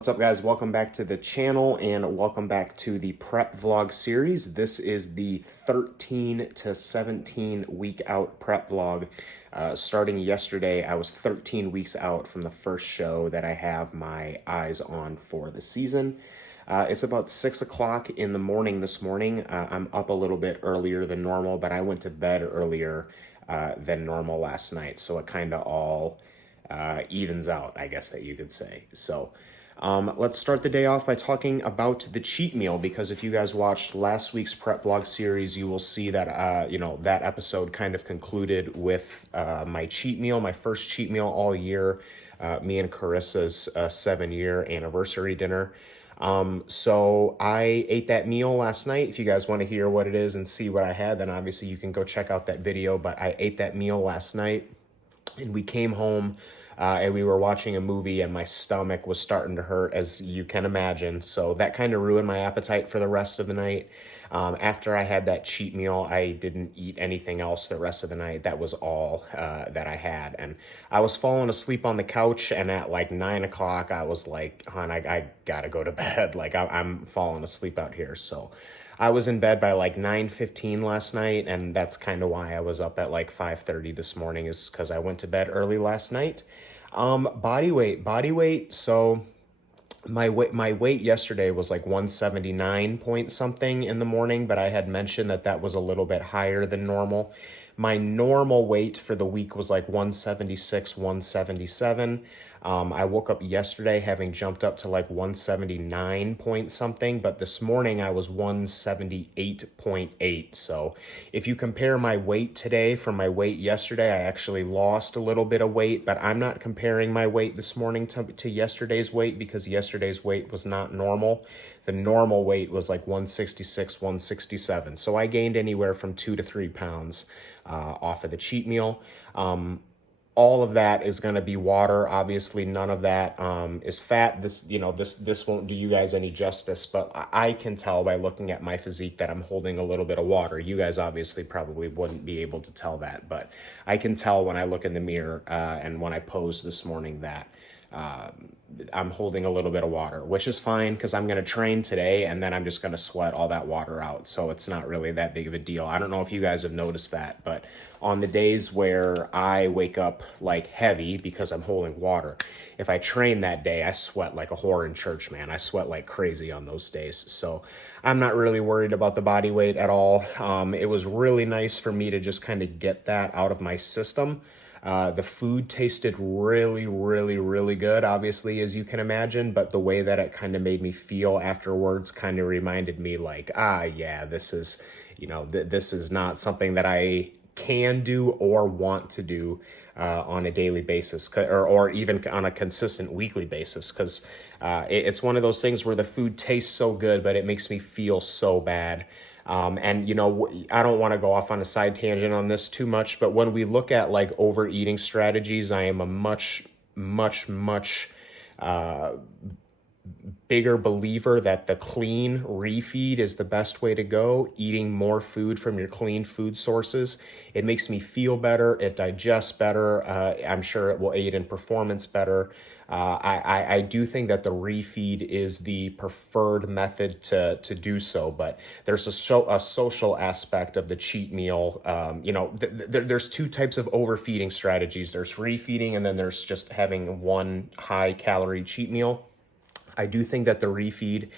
What's up, guys? Welcome back to the channel and welcome back to the prep vlog series. This is the 13 to 17 week out prep vlog. Starting yesterday, I was 13 weeks out from the first show that I have my eyes on for the season. It's about 6 o'clock in the morning this morning. I'm up a little bit earlier than normal, but I went to bed earlier than normal last night. So it kind of all evens out, I guess that you could say. So let's start the day off by talking about the cheat meal, because if you guys watched last week's prep vlog series, you will see that, that episode kind of concluded with my cheat meal, my first cheat meal all year, me and Carissa's 7-year anniversary dinner. So I ate that meal last night. If you guys want to hear what it is and see what I had, then obviously you can go check out that video, but I ate that meal last night and we came home and we were watching a movie and my stomach was starting to hurt, as you can imagine. So that kind of ruined my appetite for the rest of the night. After I had that cheat meal, I didn't eat anything else the rest of the night. That was all that I had. And I was falling asleep on the couch, and at like 9 o'clock, I was like, hon, I gotta go to bed. Like I'm falling asleep out here. So I was in bed by like 9:15 last night, and that's kind of why I was up at like 5:30 this morning, is because I went to bed early last night. Body weight. So my weight yesterday was like 179 point something in the morning, but I had mentioned that was a little bit higher than normal. My normal weight for the week was like 176, 177. I woke up yesterday having jumped up to like 179 point something, but this morning I was 178.8. So if you compare my weight today from my weight yesterday, I actually lost a little bit of weight, but I'm not comparing my weight this morning to yesterday's weight, because yesterday's weight was not normal. The normal weight was like 166, 167. So I gained anywhere from 2 to 3 pounds off of the cheat meal. All of that is going to be water. Obviously, none of that is fat. This won't do you guys any justice, but I can tell by looking at my physique that I'm holding a little bit of water. You guys obviously probably wouldn't be able to tell that, but I can tell when I look in the mirror and when I posed this morning that I'm holding a little bit of water, which is fine because I'm going to train today and then I'm just going to sweat all that water out. So it's not really that big of a deal. I don't know if you guys have noticed that, but on the days where I wake up like heavy because I'm holding water, if I train that day, I sweat like a whore in church, man. I sweat like crazy on those days. So I'm not really worried about the body weight at all. It was really nice for me to just kind of get that out of my system. The food tasted really, really, really good, obviously, as you can imagine, but the way that it kind of made me feel afterwards kind of reminded me like, yeah, this is, this is not something that I can do or want to do on a daily basis, or even on a consistent weekly basis, because it's one of those things where the food tastes so good, but it makes me feel so bad. And I don't want to go off on a side tangent on this too much, but when we look at like overeating strategies, I am a much bigger believer that the clean refeed is the best way to go. Eating more food from your clean food sources. It makes me feel better. It digests better. I'm sure it will aid in performance better. I do think that the refeed is the preferred method to do so, but there's a social aspect of the cheat meal. There's two types of overfeeding strategies. There's refeeding, and then there's just having one high calorie cheat meal. I do think that the refeed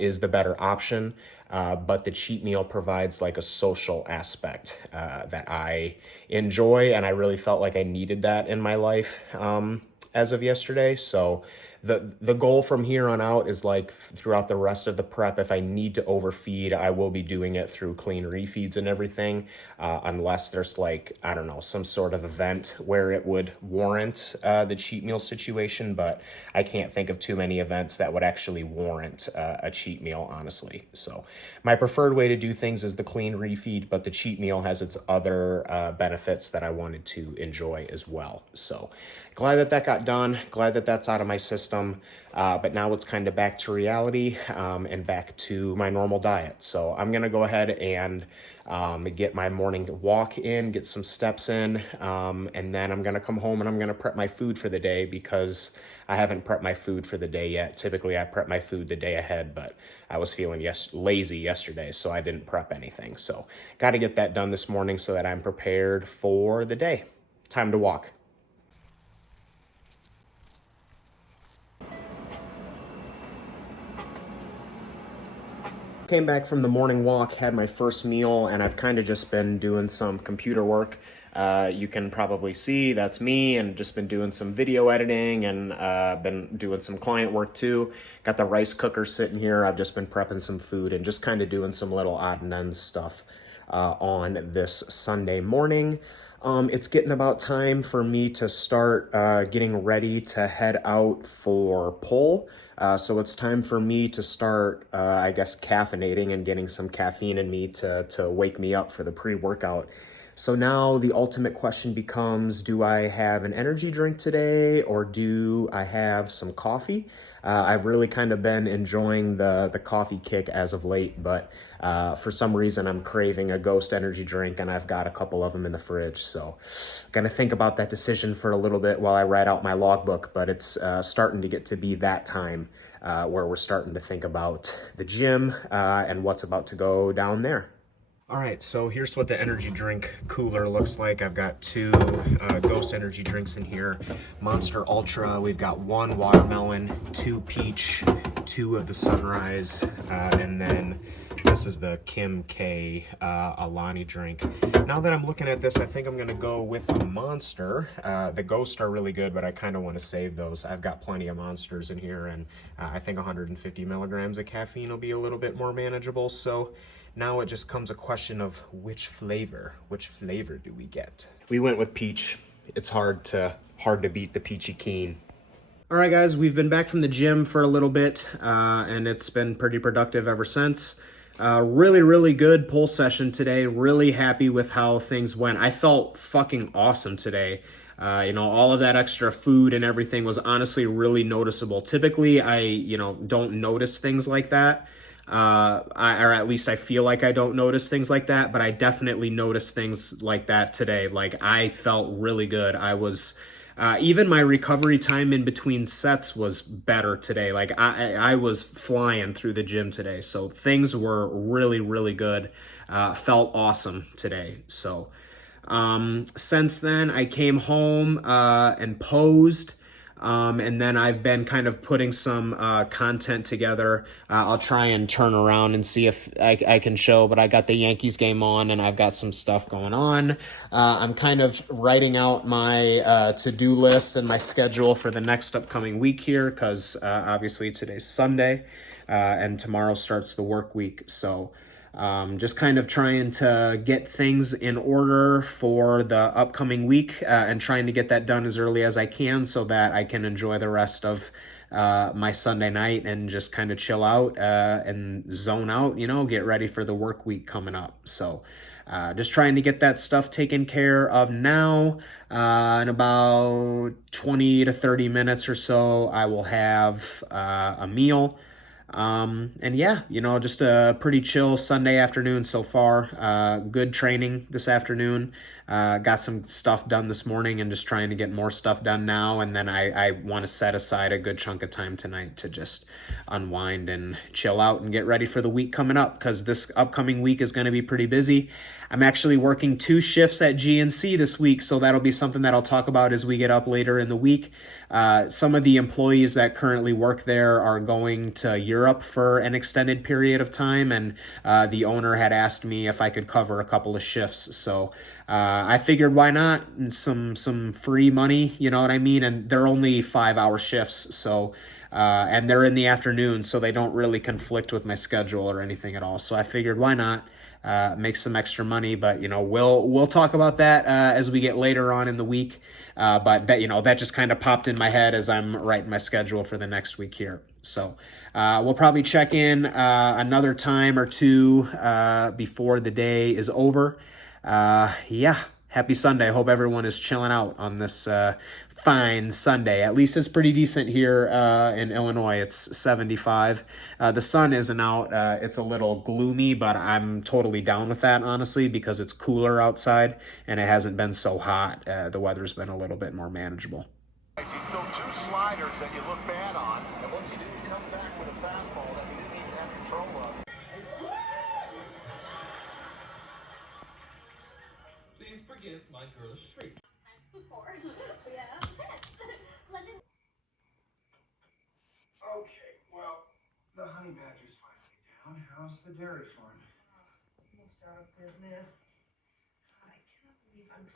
is the better option, but the cheat meal provides like a social aspect that I enjoy, and I really felt like I needed that in my life as of yesterday. So the goal from here on out is like throughout the rest of the prep, if I need to overfeed, I will be doing it through clean refeeds and everything, unless there's like, I don't know, some sort of event where it would warrant the cheat meal situation, but I can't think of too many events that would actually warrant a cheat meal, honestly. So my preferred way to do things is the clean refeed, but the cheat meal has its other benefits that I wanted to enjoy as well. So glad that got done. Glad that that's out of my system. system. But now it's kind of back to reality and back to my normal diet. So I'm going to go ahead and get my morning walk in, get some steps in, and then I'm going to come home and I'm going to prep my food for the day because I haven't prepped my food for the day yet. Typically, I prep my food the day ahead, but I was feeling lazy yesterday, so I didn't prep anything. So got to get that done this morning so that I'm prepared for the day. Time to walk. Came back from the morning walk, had my first meal, and I've kind of just been doing some computer work. You can probably see that's me, and just been doing some video editing and been doing some client work too. Got the rice cooker sitting here. I've just been prepping some food and just kind of doing some little odd and ends stuff on this Sunday morning. It's getting about time for me to start getting ready to head out for pull. So it's time for me to start, I guess, caffeinating and getting some caffeine in me to wake me up for the pre-workout. So now the ultimate question becomes, do I have an energy drink today or do I have some coffee? I've really kind of been enjoying the coffee kick as of late, but for some reason I'm craving a Ghost energy drink and I've got a couple of them in the fridge. So gonna think about that decision for a little bit while I write out my logbook, but it's starting to get to be that time where we're starting to think about the gym and what's about to go down there. All right, so here's what the energy drink cooler looks like. I've got two Ghost energy drinks in here. Monster Ultra, we've got one watermelon, two peach, two of the Sunrise, and then this is the Kim K Alani drink. Now that I'm looking at this, I think I'm gonna go with a Monster. The Ghost are really good, but I kind of want to save those. I've got plenty of Monsters in here, and I think 150 milligrams of caffeine will be a little bit more manageable. So now it just comes a question of which flavor do we get? We went with peach. It's hard to beat the peachy keen. All right, guys, we've been back from the gym for a little bit, and it's been pretty productive ever since. Really good pull session today. Really happy with how things went. I felt fucking awesome today. All of that extra food and everything was honestly really noticeable. Typically, I, don't notice things like that. Or at least I feel like I don't notice things like that, but I definitely noticed things like that today. Like, I felt really good. I was, even my recovery time in between sets was better today. Like, I was flying through the gym today. So things were really good. Felt awesome today. So, since then I came home, and posed. And then I've been kind of putting some content together. I'll try and turn around and see if I can show, but I got the Yankees game on and I've got some stuff going on. I'm kind of writing out my to-do list and my schedule for the next upcoming week here because obviously today's Sunday and tomorrow starts the work week. So just kind of trying to get things in order for the upcoming week and trying to get that done as early as I can so that I can enjoy the rest of my Sunday night and just kind of chill out and zone out, get ready for the work week coming up. So just trying to get that stuff taken care of now. In about 20 to 30 minutes or so, I will have a meal. And yeah, just a pretty chill Sunday afternoon so far. Good training this afternoon. Got some stuff done this morning and just trying to get more stuff done now. And then I want to set aside a good chunk of time tonight to just unwind and chill out and get ready for the week coming up because this upcoming week is going to be pretty busy. I'm actually working 2 shifts at GNC this week, so that'll be something that I'll talk about as we get up later in the week. Some of the employees that currently work there are going to Europe for an extended period of time, and the owner had asked me if I could cover a couple of shifts. So I figured why not? Some free money, you know what I mean? And they're only 5-hour shifts, so and they're in the afternoon, so they don't really conflict with my schedule or anything at all. So I figured why not? Make some extra money, but we'll talk about that as we get later on in the week. But that just kind of popped in my head as I'm writing my schedule for the next week here. So we'll probably check in another time or two before the day is over. happy Sunday. I hope everyone is chilling out on this fine Sunday. At least it's pretty decent here in Illinois. It's 75. The sun isn't out. It's a little gloomy, but I'm totally down with that, honestly, because it's cooler outside and it hasn't been so hot. The weather's been a little bit more manageable. If you throw two sliders that you look bad on, and once you do, you come back with a fastball that you didn't even have control of. Please forgive my girlish shriek. Times before. Yeah. Yes. London. Okay, well, the honey badger's finally down. How's the dairy farm? Almost out of business. God, I cannot believe I'm.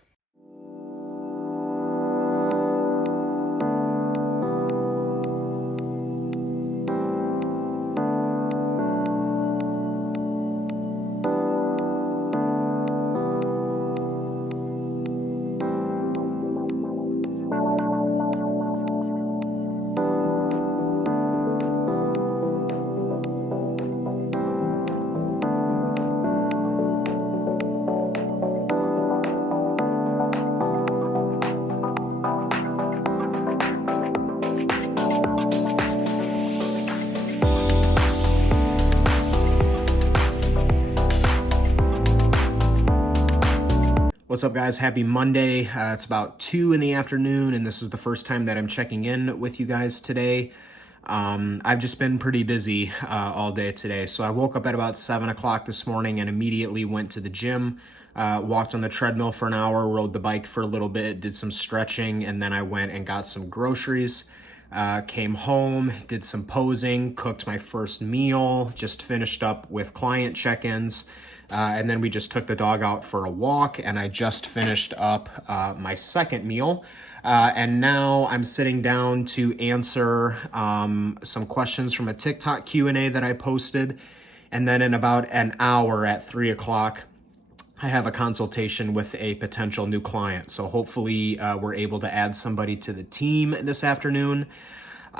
What's up, guys? Happy Monday. It's about 2 in the afternoon, and this is the first time that I'm checking in with you guys today. I've just been pretty busy all day today. So I woke up at about 7 o'clock this morning and immediately went to the gym, walked on the treadmill for an hour, rode the bike for a little bit, did some stretching, and then I went and got some groceries. Came home, did some posing, cooked my first meal, just finished up with client check-ins. And then we just took the dog out for a walk, and I just finished up my second meal. And now I'm sitting down to answer some questions from a TikTok Q&A that I posted. And then in about an hour at 3 o'clock, I have a consultation with a potential new client. So hopefully we're able to add somebody to the team this afternoon.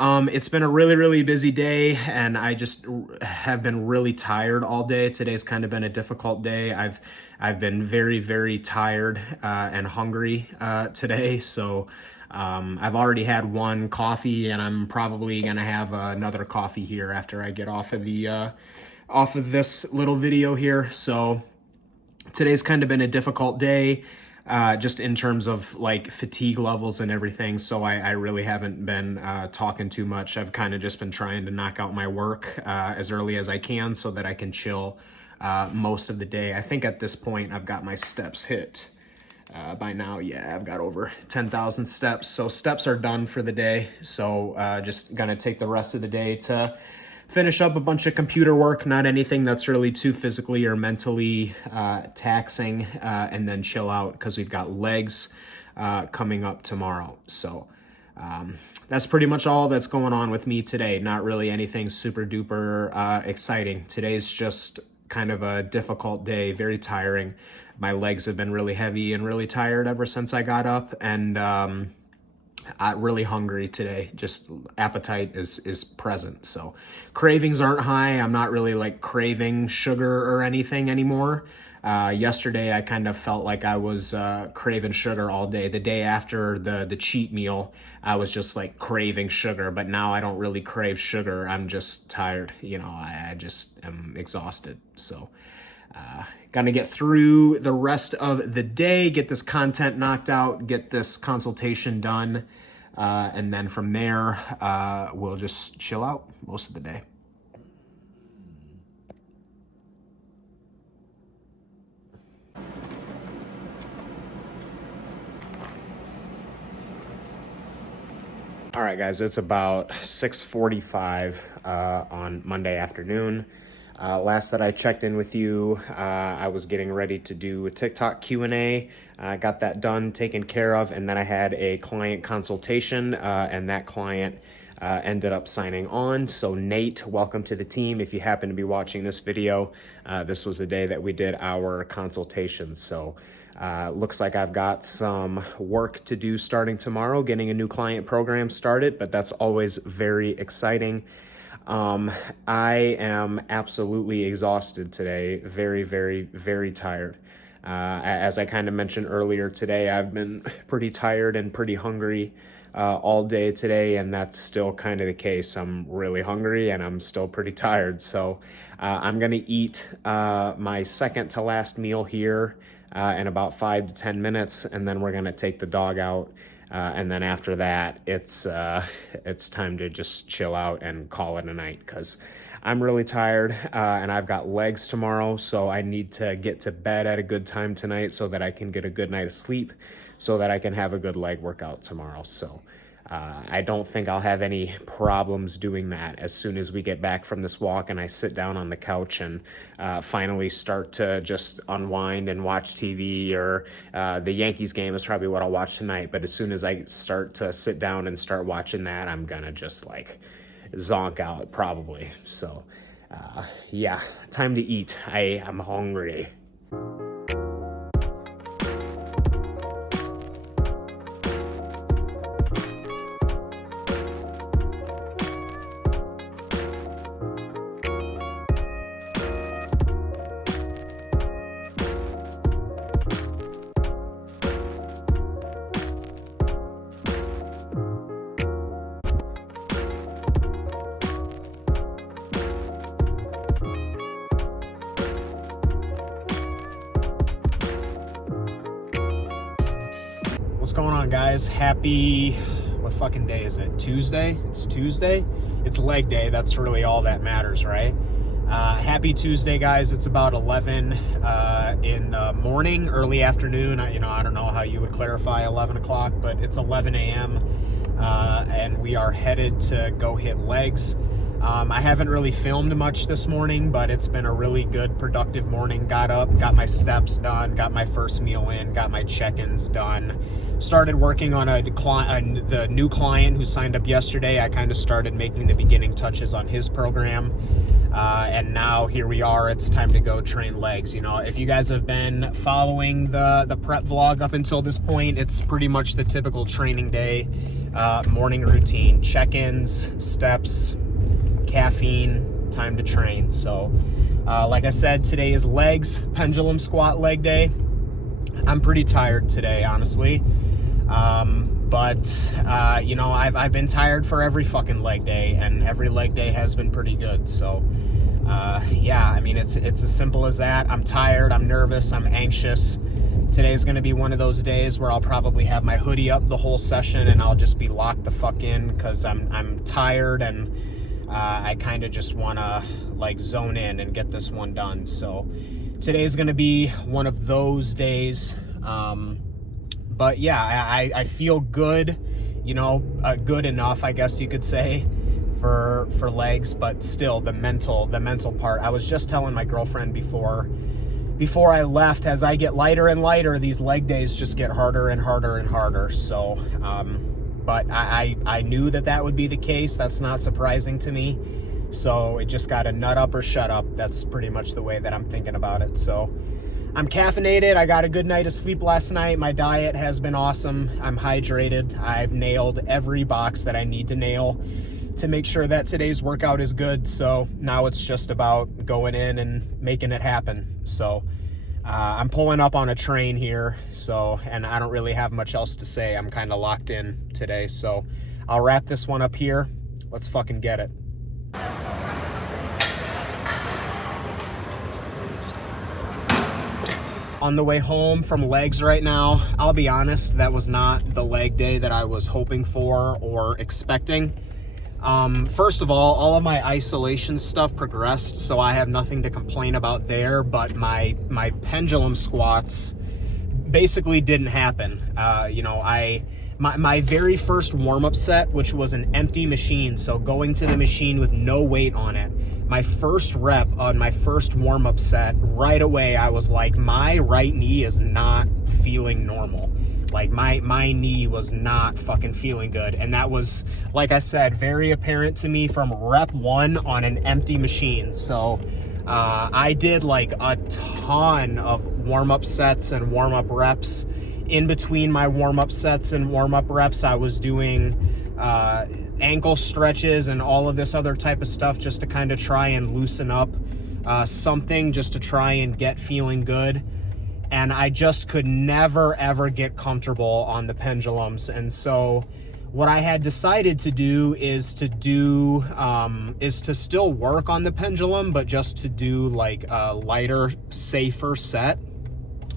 It's been a really, really busy day, and I just have been really tired all day. Today's kind of been a difficult day. I've been very, very tired and hungry today. So I've already had one coffee, and I'm probably gonna have another coffee here after I get off of this little video here. So today's kind of been a difficult day. Just in terms of like fatigue levels and everything. So I really haven't been talking too much. I've kind of just been trying to knock out my work as early as I can so that I can chill most of the day. I think at this point I've got my steps hit by now. Yeah, I've got over 10,000 steps. So steps are done for the day. So just gonna take the rest of the day to finish up a bunch of computer work, not anything that's really too physically or mentally taxing, and then chill out because we've got legs coming up tomorrow. So that's pretty much all that's going on with me today. Not really anything super duper exciting. Today's just kind of a difficult day, very tiring. My legs have been really heavy and really tired ever since I got up, and really hungry today. Just appetite is present. So cravings aren't high. I'm not really like craving sugar or anything anymore. Yesterday I kind of felt like I was craving sugar all day. The day after the cheat meal, I was just like craving sugar, but now I don't really crave sugar. I'm just tired. You know, I just am exhausted. So gonna get through the rest of the day, get this content knocked out, get this consultation done, and then from there, we'll just chill out most of the day. All right, guys, it's about 6:45 on Monday afternoon. Last that I checked in with you, I was getting ready to do a TikTok Q&A. Got that done, taken care of, and then I had a client consultation, and that client ended up signing on. So Nate, welcome to the team. If you happen to be watching this video, this was the day that we did our consultation. So looks like I've got some work to do starting tomorrow, getting a new client program started, but that's always very exciting. I am absolutely exhausted today. Very, very, very tired. As I kind of mentioned earlier today, I've been pretty tired and pretty hungry all day today, and that's still kind of the case. I'm really hungry and I'm still pretty tired. So I'm going to eat my second to last meal here in about 5 to 10 minutes, and then we're going to take the dog out. And then after that, it's time to just chill out and call it a night, because I'm really tired and I've got legs tomorrow, so I need to get to bed at a good time tonight so that I can get a good night of sleep, so that I can have a good leg workout tomorrow. So I don't think I'll have any problems doing that as soon as we get back from this walk and I sit down on the couch and finally start to just unwind and watch TV, or the Yankees game is probably what I'll watch tonight. But as soon as I start to sit down and start watching that, I'm gonna just like zonk out probably. So yeah, time to eat. I am hungry. What's going on, guys? Happy, what fucking day is it? Tuesday? It's Tuesday? It's leg day. That's really all that matters, right? Happy Tuesday, guys. It's about 11 in the morning, early afternoon. I don't know how you would clarify 11 o'clock, but it's 11 a.m. And we are headed to go hit legs. I haven't really filmed much this morning, but it's been a really good, productive morning. Got up, got my steps done, got my first meal in, got my check-ins done. Started working on the new client who signed up yesterday. I kind of started making the beginning touches on his program. And now here we are. It's time to go train legs. If you guys have been following the prep vlog up until this point, it's pretty much the typical training day, morning routine, check-ins, steps, caffeine, time to train. So like I said, today is legs, pendulum squat leg day. I'm pretty tired today, honestly. But I've been tired for every fucking leg day, and every leg day has been pretty good. So yeah, I mean, it's as simple as that. I'm tired, I'm nervous, I'm anxious. Today's gonna be one of those days where I'll probably have my hoodie up the whole session and I'll just be locked the fuck in, because I'm tired, and I kind of just want to like zone in and get this one done. So today's going to be one of those days. But yeah, I feel good, good enough, I guess you could say, for legs, but still the mental part. I was just telling my girlfriend before I left, as I get lighter and lighter, these leg days just get harder and harder and harder. So, but I knew that would be the case. That's not surprising to me. So it just got to nut up or shut up. That's pretty much the way that I'm thinking about it. So I'm caffeinated. I got a good night of sleep last night. My diet has been awesome. I'm hydrated. I've nailed every box that I need to nail to make sure that today's workout is good. So now it's just about going in and making it happen. So I'm pulling up on a train here, and I don't really have much else to say. I'm kind of locked in today, so I'll wrap this one up here. Let's fucking get it. On the way home from legs right now, I'll be honest, that was not the leg day that I was hoping for or expecting. First of all of my isolation stuff progressed, so I have nothing to complain about there, but my pendulum squats basically didn't happen. My very first warm-up set, which was an empty machine, so going to the machine with no weight on it, my first rep on my first warm-up set, right away I was like, my right knee is not feeling normal. Like my knee was not fucking feeling good. And that was, like I said, very apparent to me from rep 1 on an empty machine. So I did like a ton of warm-up sets and warm-up reps. In between my warm-up sets and warm-up reps, I was doing ankle stretches and all of this other type of stuff just to kind of try and loosen up something, just to try and get feeling good. and I just could never ever get comfortable on the pendulums. And so what I had decided to do is to still work on the pendulum, but just to do like a lighter, safer set.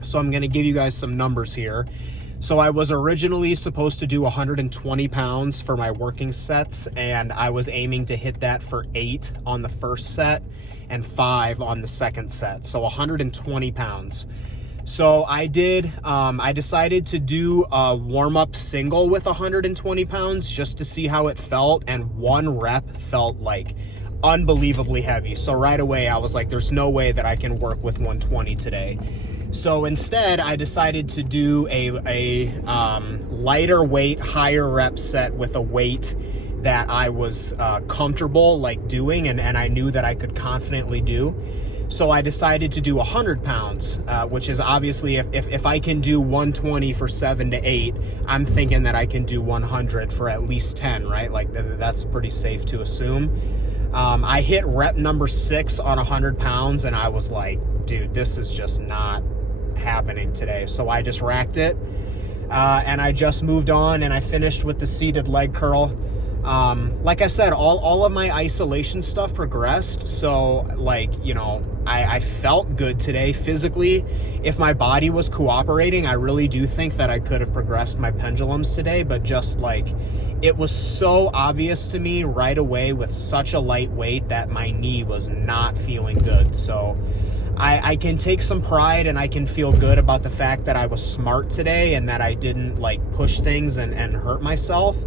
So I'm going to give you guys some numbers here. So I was originally supposed to do 120 pounds for my working sets, and I was aiming to hit that for 8 on the first set and 5 on the second set. So 120 pounds. So I decided to do a warm-up single with 120 pounds just to see how it felt, and 1 rep felt like unbelievably heavy. So right away I was like, there's no way that I can work with 120 today. So instead, I decided to do a lighter weight, higher rep set with a weight that I was comfortable like doing, and I knew that I could confidently do. So I decided to do 100 pounds, which is obviously, if I can do 120 for 7 to 8, I'm thinking that I can do 100 for at least 10, right? Like that's pretty safe to assume. I hit rep number 6 on 100 pounds, and I was like, dude, this is just not happening today. So I just racked it, and I just moved on, and I finished with the seated leg curl. Like I said, all of my isolation stuff progressed. So like, you know, I felt good today physically. If my body was cooperating, I really do think that I could have progressed my pendulums today, but just like, it was so obvious to me right away with such a light weight that my knee was not feeling good. So I can take some pride, and I can feel good about the fact that I was smart today and that I didn't like push things and hurt myself.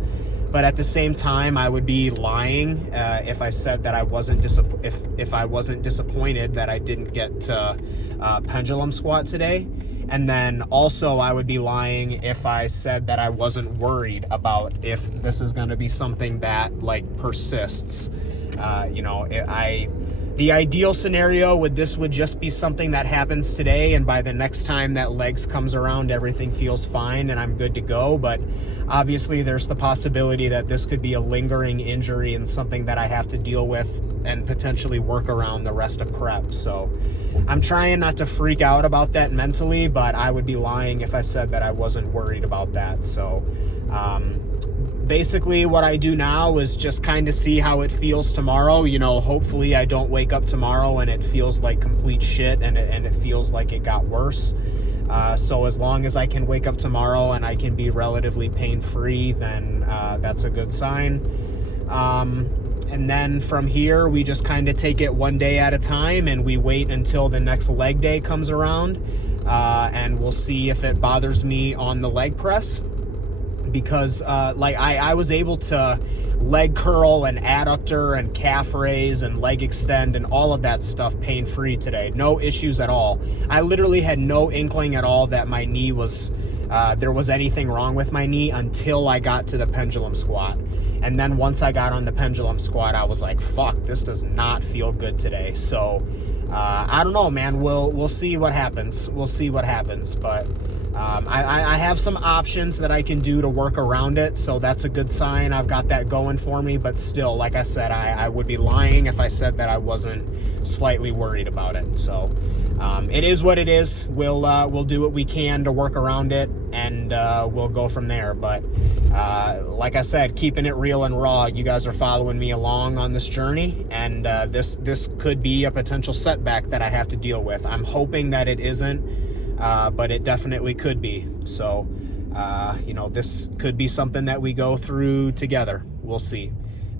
But at the same time, I would be lying if I said that I wasn't if I wasn't disappointed that I didn't get to pendulum squat today. And then also I would be lying if I said that I wasn't worried about if this is going to be something that like persists. You know, the ideal scenario would just be something that happens today, and by the next time that legs comes around, everything feels fine and I'm good to go. But obviously there's the possibility that this could be a lingering injury and something that I have to deal with and potentially work around the rest of prep. So I'm trying not to freak out about that mentally, but I would be lying if I said that I wasn't worried about that. So basically what I do now is just kind of see how it feels tomorrow. You know, hopefully I don't wake up tomorrow and it feels like complete shit and it feels like it got worse. So as long as I can wake up tomorrow and I can be relatively pain-free, then that's a good sign. And then from here, we just kind of take it one day at a time, and we wait until the next leg day comes around, and we'll see if it bothers me on the leg press. Because like I was able to leg curl and adductor and calf raise and leg extend and all of that stuff pain-free today. No issues at all. I literally had no inkling at all that my knee was, there was anything wrong with my knee until I got to the pendulum squat. And then once I got on the pendulum squat, I was like, fuck, this does not feel good today. So I don't know, man. We'll see what happens. We'll see what happens. But I have some options that I can do to work around it, so that's a good sign. I've got that going for me, but still, like I said, I would be lying if I said that I wasn't slightly worried about it. So it is what it is. We'll do what we can to work around it, and we'll go from there. But like I said, keeping it real and raw, you guys are following me along on this journey, and this could be a potential setback that I have to deal with. I'm hoping that it isn't. But it definitely could be. So, you know, this could be something that we go through together. We'll see.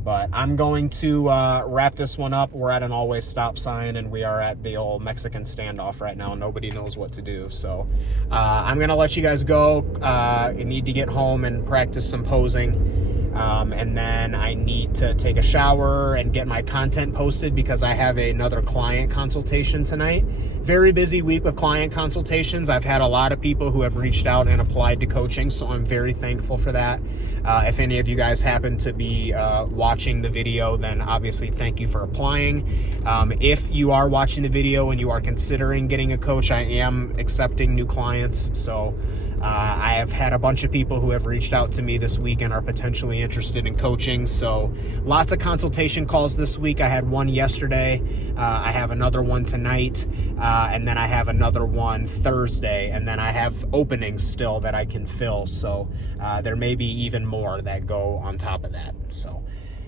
But I'm going to wrap this one up. We're at an always stop sign, and we are at the old Mexican standoff right now. Nobody knows what to do. So I'm going to let you guys go. I need to get home and practice some posing. And then I need to take a shower and get my content posted because I have another client consultation tonight. Very busy week with client consultations. I've had a lot of people who have reached out and applied to coaching, so I'm very thankful for that. If any of you guys happen to be watching the video, then obviously thank you for applying. If you are watching the video and you are considering getting a coach, I am accepting new clients. So I have had a bunch of people who have reached out to me this week and are potentially interested in coaching. So lots of consultation calls this week. I had one yesterday. I have another one tonight. And then I have another one Thursday. And then I have openings still that I can fill. So there may be even more that go on top of that. So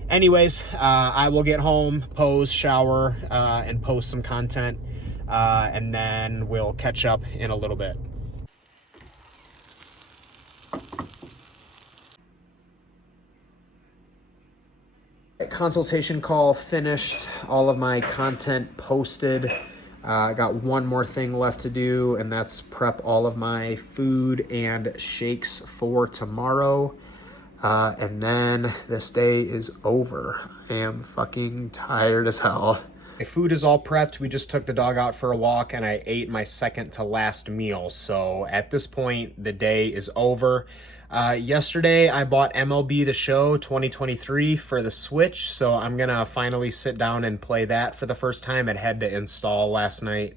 anyways, I will get home, pose, shower, and post some content. And then we'll catch up in a little bit. Consultation call finished, all of my content posted. I got one more thing left to do, and that's prep all of my food and shakes for tomorrow. And then this day is over. I am fucking tired as hell. My food is all prepped. We just took the dog out for a walk and I ate my second to last meal. So at this point, the day is over. Yesterday, I bought MLB The Show 2023 for the Switch, so I'm gonna finally sit down and play that for the first time. It had to install last night.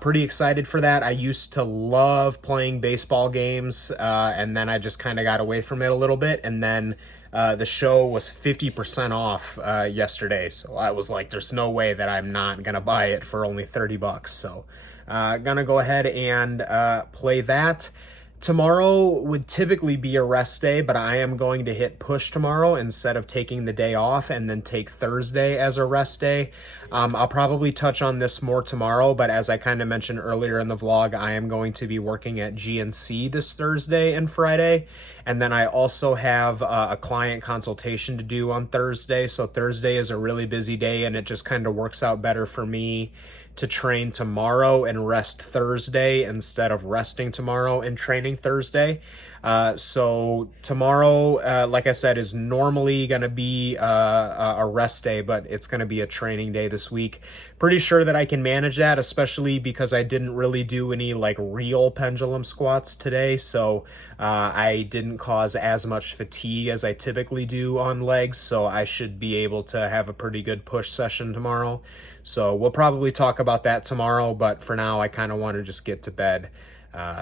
Pretty excited for that. I used to love playing baseball games, and then I just kind of got away from it a little bit, and then the show was 50% off yesterday, so I was like, there's no way that I'm not gonna buy it for only $30. So gonna go ahead and play that. Tomorrow would typically be a rest day, but I am going to hit push tomorrow instead of taking the day off and then take Thursday as a rest day. I'll probably touch on this more tomorrow, but as I kind of mentioned earlier in the vlog, I am going to be working at GNC this Thursday and Friday. And then I also have a client consultation to do on Thursday. So Thursday is a really busy day and it just kind of works out better for me to train tomorrow and rest Thursday instead of resting tomorrow and training Thursday. So tomorrow, like I said, is normally going to be a rest day, but it's going to be a training day this week. Pretty sure that I can manage that, especially because I didn't really do any like real pendulum squats today. So I didn't cause as much fatigue as I typically do on legs. So I should be able to have a pretty good push session tomorrow. So we'll probably talk about that tomorrow, but for now I kind of want to just get to bed.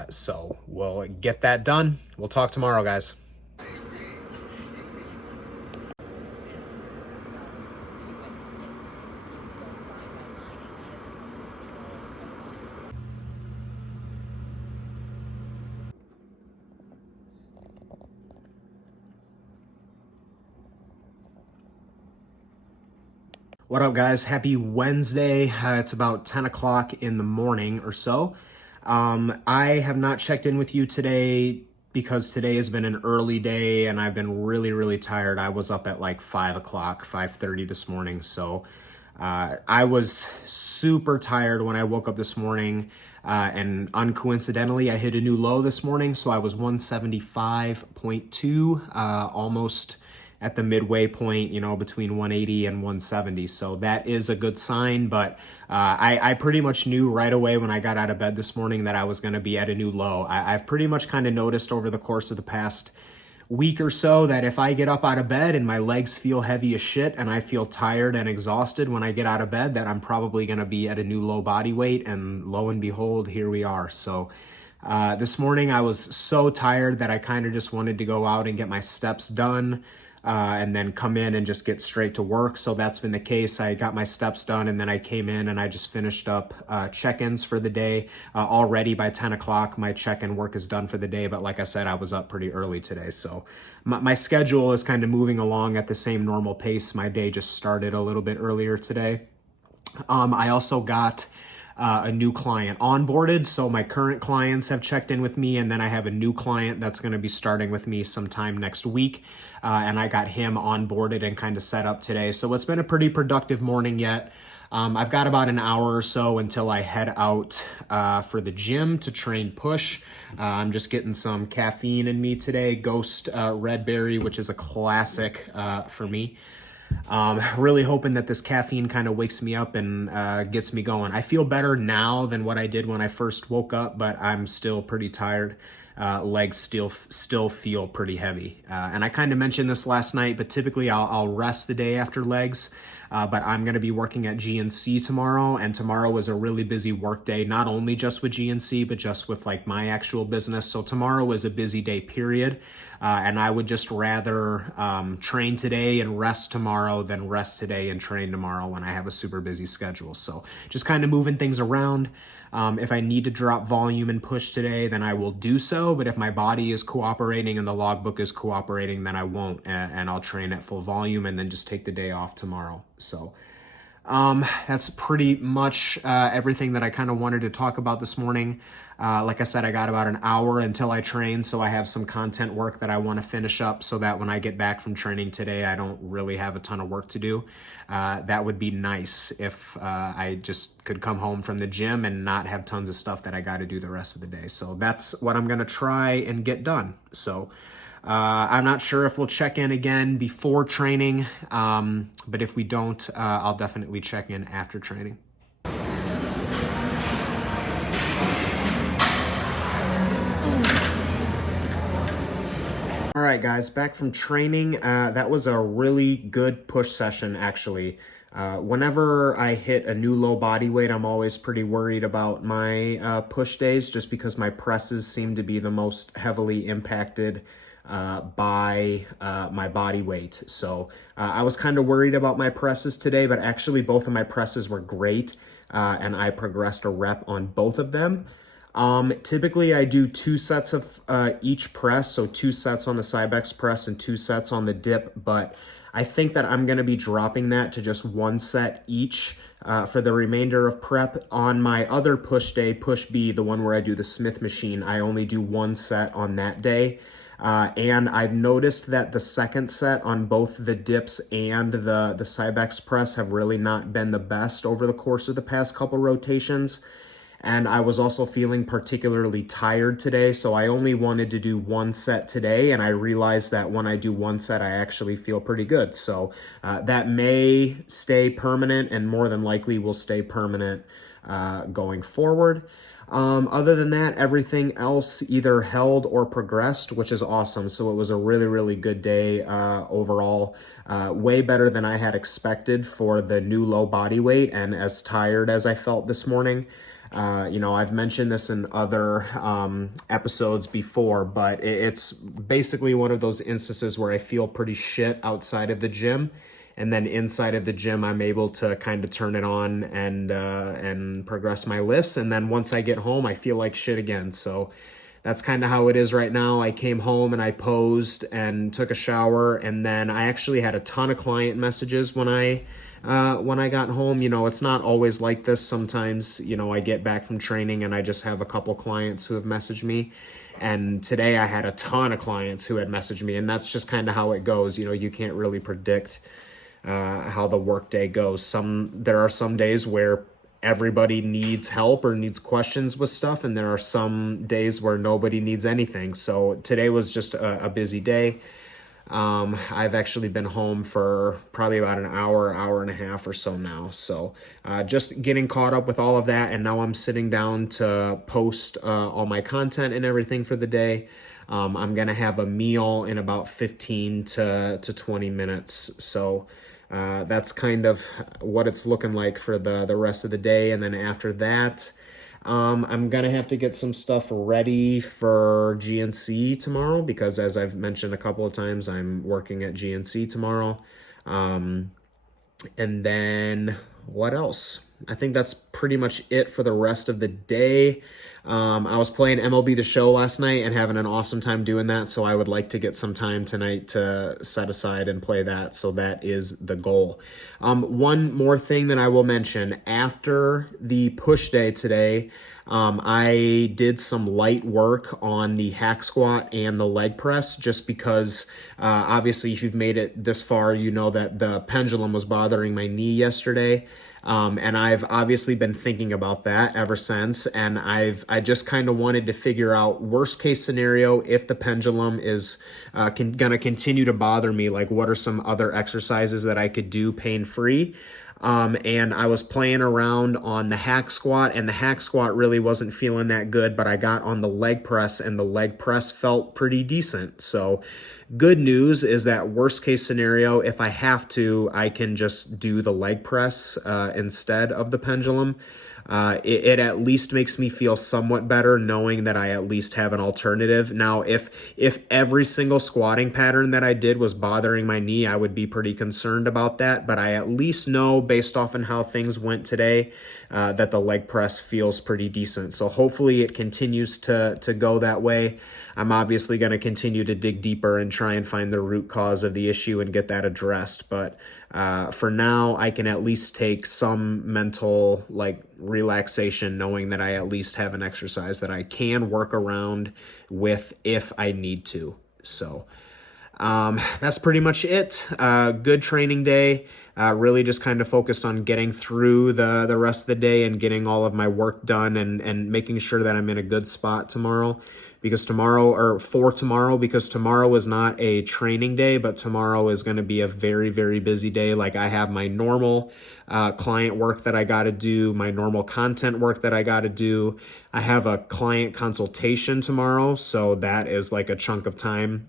So we'll get that done. We'll talk tomorrow, guys. What up, guys? Happy Wednesday. It's about 10 o'clock in the morning or so. I have not checked in with you today because today has been an early day and I've been really, really tired. I was up at like 5 o'clock, 5:30 this morning. So I was super tired when I woke up this morning and uncoincidentally, I hit a new low this morning. So I was 175.2, almost at the midway point, you know, between 180 and 170. So that is a good sign, but I pretty much knew right away when I got out of bed this morning that I was going to be at a new low. I've pretty much kind of noticed over the course of the past week or so that if I get up out of bed and my legs feel heavy as shit and I feel tired and exhausted when I get out of bed, that I'm probably going to be at a new low body weight, and lo and behold, here we are. So this morning I was so tired that I kind of just wanted to go out and get my steps done. And then come in and just get straight to work. So that's been the case. I got my steps done and then I came in and I just finished up check-ins for the day. Already by 10 o'clock, my check-in work is done for the day. But like I said, I was up pretty early today. So my schedule is kind of moving along at the same normal pace. My day just started a little bit earlier today. I also got a new client onboarded. So my current clients have checked in with me, and then I have a new client that's going to be starting with me sometime next week. And I got him onboarded and kind of set up today. So it's been a pretty productive morning yet. I've got about an hour or so until I head out for the gym to train push. I'm just getting some caffeine in me today, Ghost Red Berry, which is a classic for me. Really hoping that this caffeine kind of wakes me up and gets me going. I feel better now than what I did when I first woke up, but I'm still pretty tired. legs still feel pretty heavy. And I kind of mentioned this last night, but typically I'll rest the day after legs. But I'm going to be working at GNC tomorrow, and tomorrow is a really busy work day, not only just with GNC, but just with like my actual business. So tomorrow is a busy day, period. And I would just rather train today and rest tomorrow than rest today and train tomorrow when I have a super busy schedule. So just kind of moving things around. If I need to drop volume and push today, then I will do so. But if my body is cooperating and the logbook is cooperating, then I won't, and I'll train at full volume and then just take the day off tomorrow. So that's pretty much everything that I kind of wanted to talk about this morning. Like I said, I got about an hour until I train, so I have some content work that I want to finish up so that when I get back from training today, I don't really have a ton of work to do. That would be nice if I just could come home from the gym and not have tons of stuff that I got to do the rest of the day. So that's what I'm going to try and get done. So I'm not sure if we'll check in again before training, but if we don't, I'll definitely check in after training. All right, guys, back from training. That was a really good push session, actually. Whenever I hit a new low body weight, I'm always pretty worried about my push days just because my presses seem to be the most heavily impacted by my body weight. So I was kind of worried about my presses today, but actually both of my presses were great, and I progressed a rep on both of them. Typically I do 2 sets of each press, so 2 sets on the Cybex press and 2 sets on the dip, but I think that I'm going to be dropping that to just 1 set each for the remainder of prep. On my other push day, push B, the one where I do the Smith machine, I only do 1 set on that day. And I've noticed that the second set on both the dips and the Cybex press have really not been the best over the course of the past couple rotations. And I was also feeling particularly tired today, so I only wanted to do 1 set today, and I realized that when I do 1 set, I actually feel pretty good. So that may stay permanent, and more than likely will stay permanent going forward. Other than that, everything else either held or progressed, which is awesome. So it was a really, really good day overall. Way better than I had expected for the new low body weight and as tired as I felt this morning. I've mentioned this in other episodes before, but it's basically one of those instances where I feel pretty shit outside of the gym. And then inside of the gym, I'm able to kind of turn it on and progress my lists. And then once I get home, I feel like shit again. So that's kind of how it is right now. I came home and I posed and took a shower. And then I actually had a ton of client messages when I got home. It's not always like this. Sometimes, I get back from training and I just have a couple clients who have messaged me. And today I had a ton of clients who had messaged me, and that's just kind of how it goes. You can't really predict how the workday goes. There are some days where everybody needs help or needs questions with stuff, and there are some days where nobody needs anything. So today was just a busy day. I've actually been home for probably about an hour and a half or so now. So just getting caught up with all of that, and now I'm sitting down to post all my content and everything for the day. I'm gonna have a meal in about 15 to 20 minutes. So that's kind of what it's looking like for the rest of the day. And then after that, I'm gonna have to get some stuff ready for GNC tomorrow, because as I've mentioned a couple of times, I'm working at GNC tomorrow. And then what else? I think that's pretty much it for the rest of the day. I was playing MLB The Show last night and having an awesome time doing that, so I would like to get some time tonight to set aside and play that, so that is the goal. One more thing that I will mention, after the push day today, I did some light work on the hack squat and the leg press, just because obviously if you've made it this far, you know that the pendulum was bothering my knee yesterday. And I've obviously been thinking about that ever since, and I just kind of wanted to figure out worst case scenario, if the pendulum is gonna continue to bother me, like what are some other exercises that I could do pain-free. And I was playing around on the hack squat, and the hack squat really wasn't feeling that good, but I got on the leg press, and the leg press felt pretty decent. So good news is that worst case scenario, if I have to, I can just do the leg press instead of the pendulum. It at least makes me feel somewhat better knowing that I at least have an alternative. Now, if every single squatting pattern that I did was bothering my knee, I would be pretty concerned about that. But I at least know, based off on how things went today, that the leg press feels pretty decent. So hopefully it continues to go that way. I'm obviously going to continue to dig deeper and try and find the root cause of the issue and get that addressed. But for now, I can at least take some mental relaxation knowing that I at least have an exercise that I can work around with if I need to. So that's pretty much it. Good training day. Really just kind of focused on getting through the rest of the day and getting all of my work done and making sure that I'm in a good spot tomorrow. Because tomorrow is not a training day, but tomorrow is going to be a very, very busy day. Like, I have my normal client work that I got to do, my normal content work that I got to do. I have a client consultation tomorrow, so that is like a chunk of time.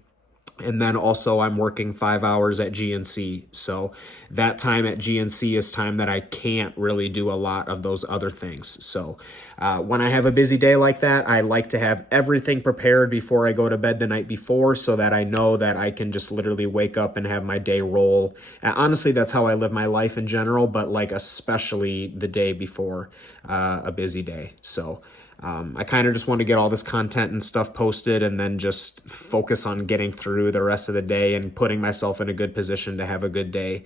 And then also I'm working 5 hours at GNC. So that time at GNC is time that I can't really do a lot of those other things. So when I have a busy day like that, I like to have everything prepared before I go to bed the night before so that I know that I can just literally wake up and have my day roll. Honestly, that's how I live my life in general, but especially the day before a busy day. So I kind of just want to get all this content and stuff posted and then just focus on getting through the rest of the day and putting myself in a good position to have a good day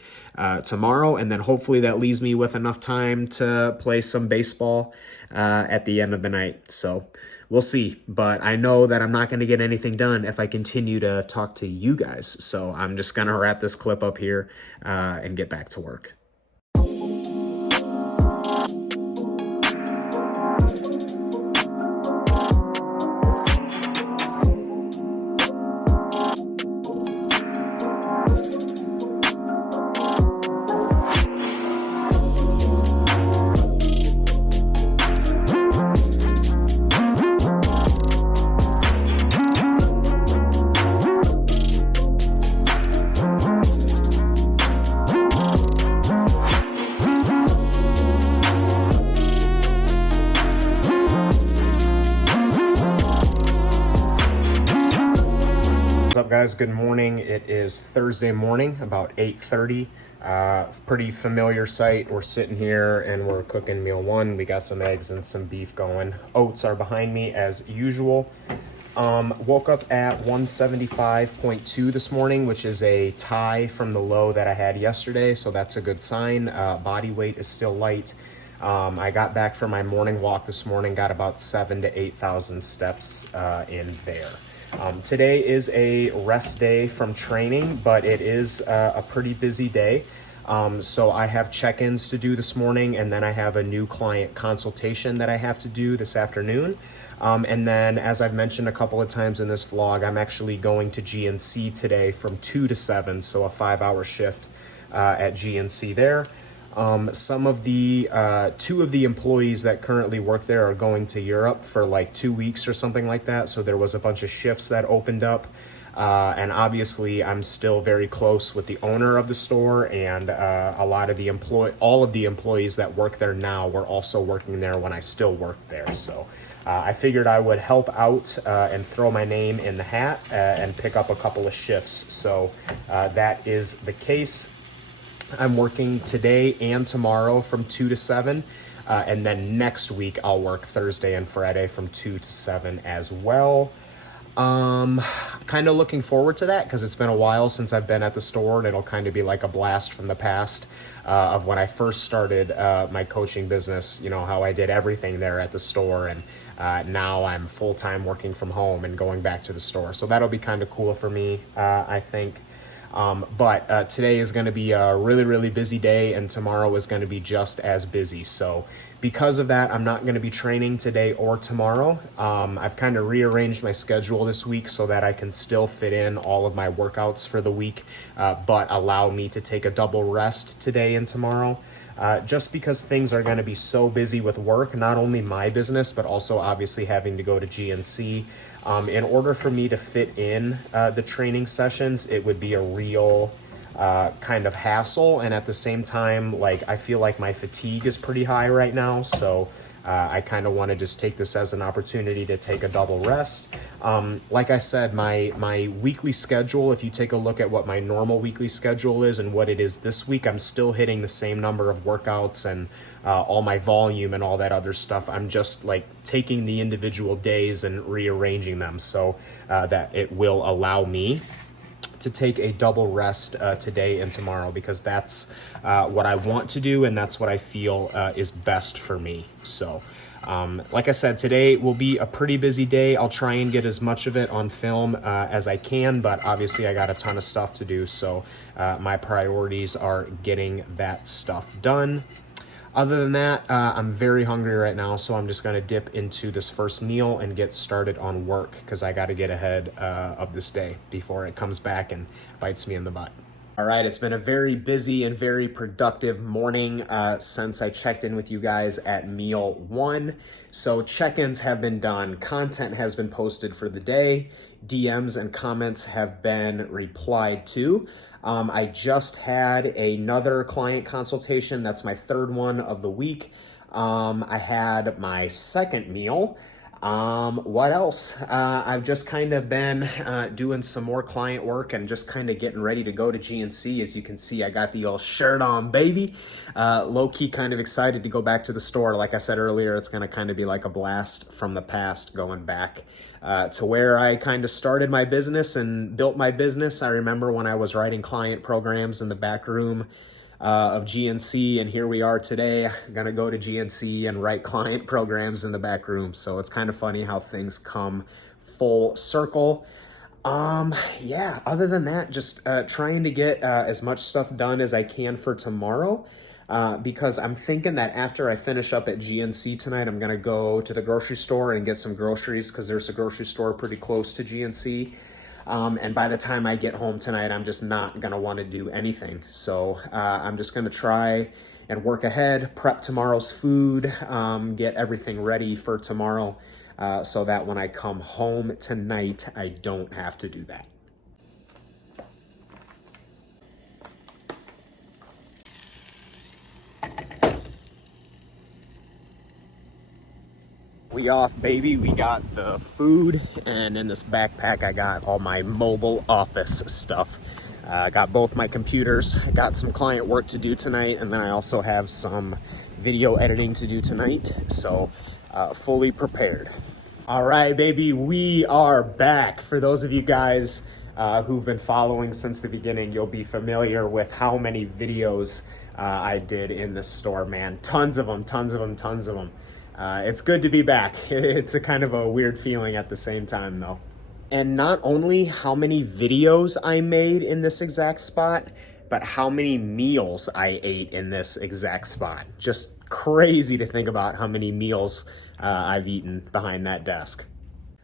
tomorrow. And then hopefully that leaves me with enough time to play some baseball at the end of the night. So we'll see. But I know that I'm not going to get anything done if I continue to talk to you guys. So I'm just going to wrap this clip up here and get back to work. What's up, guys? Good morning. It is Thursday morning, about 8:30. Pretty familiar sight. We're sitting here and we're cooking meal one. We got some eggs and some beef going. Oats are behind me as usual. Woke up at 175.2 this morning, which is a tie from the low that I had yesterday, so that's a good sign. Body weight is still light. I got back from my morning walk this morning, got about 7,000 to 8,000 steps in there. Today is a rest day from training, but it is a pretty busy day. So I have check-ins to do this morning, and then I have a new client consultation that I have to do this afternoon. And then, as I've mentioned a couple of times in this vlog, I'm actually going to GNC today from 2 to 7, so a 5-hour shift at GNC there. Some of the, 2 of the employees that currently work there are going to Europe for like 2 weeks or something like that. So there was a bunch of shifts that opened up. And obviously I'm still very close with the owner of the store, and, all of the employees that work there now were also working there when I still worked there. So, I figured I would help out, and throw my name in the hat, and pick up a couple of shifts. So, that is the case. I'm working today and tomorrow from 2 to 7, and then next week I'll work Thursday and Friday from 2 to 7 as well. Kind of looking forward to that because it's been a while since I've been at the store, and it'll kind of be like a blast from the past of when I first started my coaching business, you know, how I did everything there at the store, and now I'm full-time working from home and going back to the store. So that'll be kind of cool for me, I think. But today is going to be a really, really busy day, and tomorrow is going to be just as busy. So because of that, I'm not going to be training today or tomorrow. I've kind of rearranged my schedule this week so that I can still fit in all of my workouts for the week, but allow me to take a double rest today and tomorrow. just because things are going to be so busy with work, not only my business, but also obviously having to go to GNC. In order for me to fit in the training sessions, it would be a real kind of hassle. And at the same time, like, I feel like my fatigue is pretty high right now. So I kind of want to just take this as an opportunity to take a double rest. Like I said, my weekly schedule, if you take a look at what my normal weekly schedule is and what it is this week, I'm still hitting the same number of workouts and all my volume and all that other stuff. I'm just like taking the individual days and rearranging them so that it will allow me to take a double rest today and tomorrow, because that's what I want to do, and that's what I feel is best for me. So like I said, today will be a pretty busy day. I'll try and get as much of it on film as I can, but obviously I got a ton of stuff to do, so my priorities are getting that stuff done. Other than that, I'm very hungry right now, so I'm just gonna dip into this first meal and get started on work, because I gotta get ahead of this day before it comes back and bites me in the butt. All right, it's been a very busy and very productive morning since I checked in with you guys at meal 1. So check-ins have been done, content has been posted for the day, DMs and comments have been replied to. I just had another client consultation. That's my third one of the week. I had my second meal. What else? I've just kind of been doing some more client work and just kind of getting ready to go to GNC. As you can see, I got the old shirt on, baby. Low-key kind of excited to go back to the store. Like I said earlier, it's going to kind of be like a blast from the past going back to where I kind of started my business and built my business. I remember when I was writing client programs in the back room of GNC, and here we are today. I'm gonna go to GNC and write client programs in the back room. So it's kind of funny how things come full circle. Yeah, other than that, just trying to get as much stuff done as I can for tomorrow. Because I'm thinking that after I finish up at GNC tonight, I'm gonna go to the grocery store and get some groceries, because there's a grocery store pretty close to GNC. And by the time I get home tonight, I'm just not gonna want to do anything. So I'm just gonna try and work ahead, prep tomorrow's food, get everything ready for tomorrow, so that when I come home tonight, I don't have to do that. We off, baby. We got the food, and in this backpack I got all my mobile office stuff. I got both my computers. I got some client work to do tonight, and then I also have some video editing to do tonight, so fully prepared. All right, baby, we are back. For those of you guys who've been following since the beginning, you'll be familiar with how many videos I did in this store, man. Tons of them, tons of them, tons of them. It's good to be back. It's a kind of a weird feeling at the same time, though. And not only how many videos I made in this exact spot, but how many meals I ate in this exact spot. Just crazy to think about how many meals I've eaten behind that desk.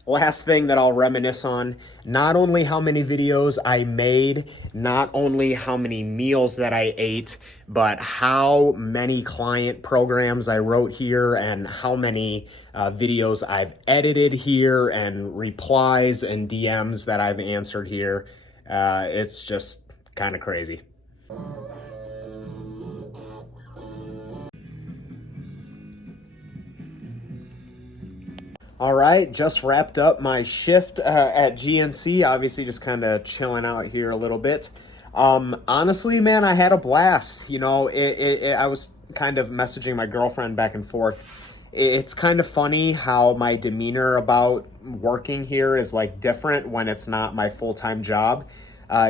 Last thing that I'll reminisce on, not only how many videos I made, not only how many meals that I ate, but how many client programs I wrote here and how many videos I've edited here and replies and DMs that I've answered here. It's just kind of crazy. All right, just wrapped up my shift at GNC. Obviously, just kind of chilling out here a little bit. Honestly, man, I had a blast. You know, I was kind of messaging my girlfriend back and forth. It's kind of funny how my demeanor about working here is like different when it's not my full-time job.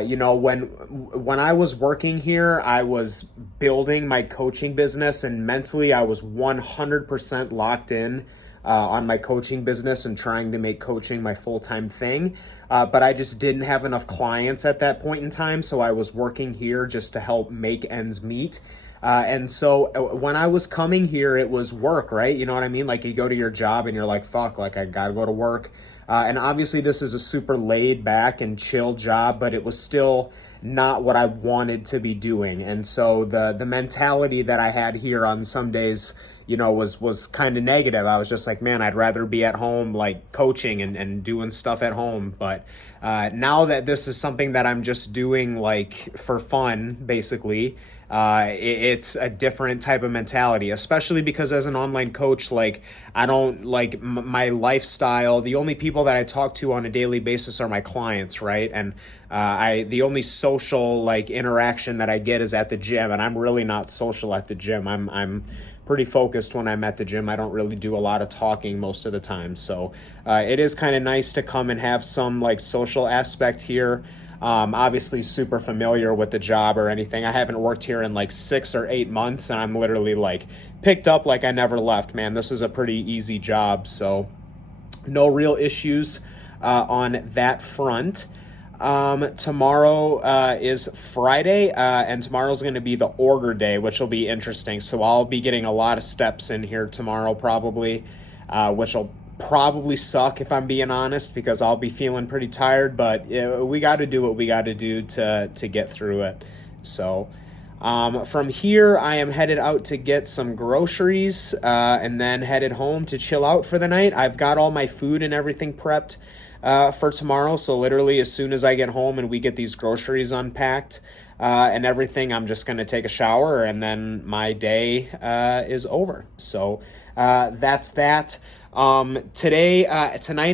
You know, when I was working here, I was building my coaching business, and mentally I was 100% locked in on my coaching business and trying to make coaching my full-time thing. But I just didn't have enough clients at that point in time, so I was working here just to help make ends meet. And so when I was coming here, it was work, right? You know what I mean? Like, you go to your job and you're like, fuck, like, I gotta go to work. And obviously this is a super laid back and chill job, but it was still not what I wanted to be doing. And so the mentality that I had here on some days, you know, was kind of negative. I was just like, man, I'd rather be at home, like coaching and doing stuff at home. But now that this is something that I'm just doing like for fun, basically, it's a different type of mentality, especially because as an online coach, like I don't like my lifestyle. The only people that I talk to on a daily basis are my clients, right? And the only social like interaction that I get is at the gym, and I'm really not social at the gym. I'm pretty focused when I'm at the gym. I don't really do a lot of talking most of the time. So it is kind of nice to come and have some like social aspect here. Obviously super familiar with the job or anything. I haven't worked here in like 6 or 8 months, and I'm literally like picked up like I never left, man. This is a pretty easy job. So no real issues on that front. Tomorrow is Friday, and tomorrow's going to be the order day, which will be interesting. So I'll be getting a lot of steps in here tomorrow probably, which will probably suck if I'm being honest, because I'll be feeling pretty tired, but we got to do what we got to do to get through it. So from here, I am headed out to get some groceries, and then headed home to chill out for the night. I've got all my food and everything prepped for tomorrow. So literally as soon as I get home and we get these groceries unpacked and everything, I'm just going to take a shower, and then my day is over. So that's that. Tonight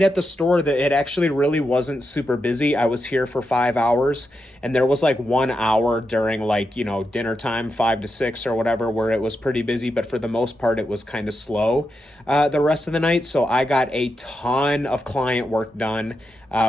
at the store, it actually really wasn't super busy. I was here for 5 hours, and there was like 1 hour during like, you know, dinner time, 5 to 6 or whatever, where it was pretty busy, but for the most part, it was kind of slow, the rest of the night. So I got a ton of client work done,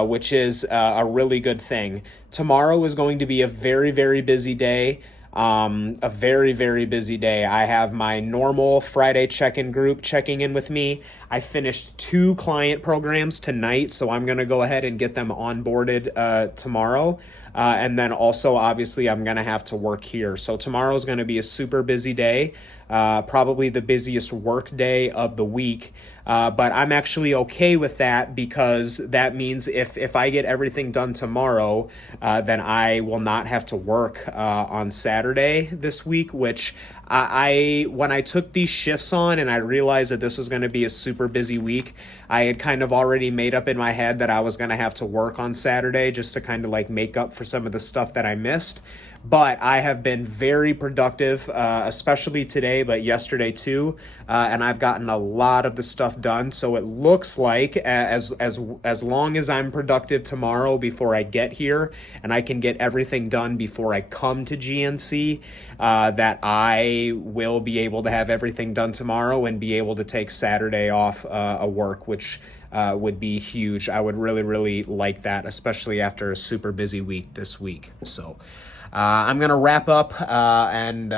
which is a really good thing. Tomorrow is going to be a very, very busy day. A very, very busy day. I have my normal Friday check-in group checking in with me. I finished 2 client programs tonight, so I'm going to go ahead and get them onboarded tomorrow. And then also, obviously, I'm going to have to work here. So tomorrow's going to be a super busy day, probably the busiest work day of the week. But I'm actually okay with that, because that means if I get everything done tomorrow, then I will not have to work on Saturday this week, which when I took these shifts on and I realized that this was going to be a super busy week, I had kind of already made up in my head that I was going to have to work on Saturday just to kind of like make up for some of the stuff that I missed. But I have been very productive, especially today, but yesterday too, and I've gotten a lot of the stuff done. So it looks like as long as I'm productive tomorrow before I get here, and I can get everything done before I come to GNC, that I will be able to have everything done tomorrow and be able to take Saturday off of work, which would be huge. I would really, really like that, especially after a super busy week this week. So I'm going to wrap up and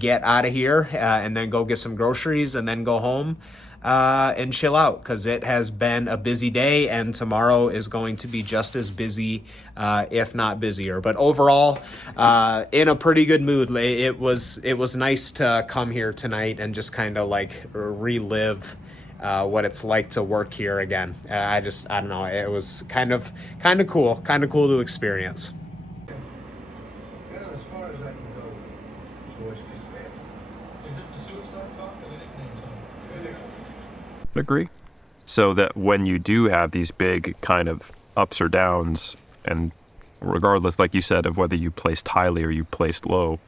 get out of here and then go get some groceries and then go home and chill out, because it has been a busy day, and tomorrow is going to be just as busy, if not busier. But overall, in a pretty good mood. It was nice to come here tonight and just kind of like relive what it's like to work here again. I don't know. It was kind of cool to experience. As far as I can go, George Costanza. Is this the suicide talk or the nickname talk? Agree. So that when you do have these big kind of ups or downs, and regardless, like you said, of whether you placed highly or you placed low,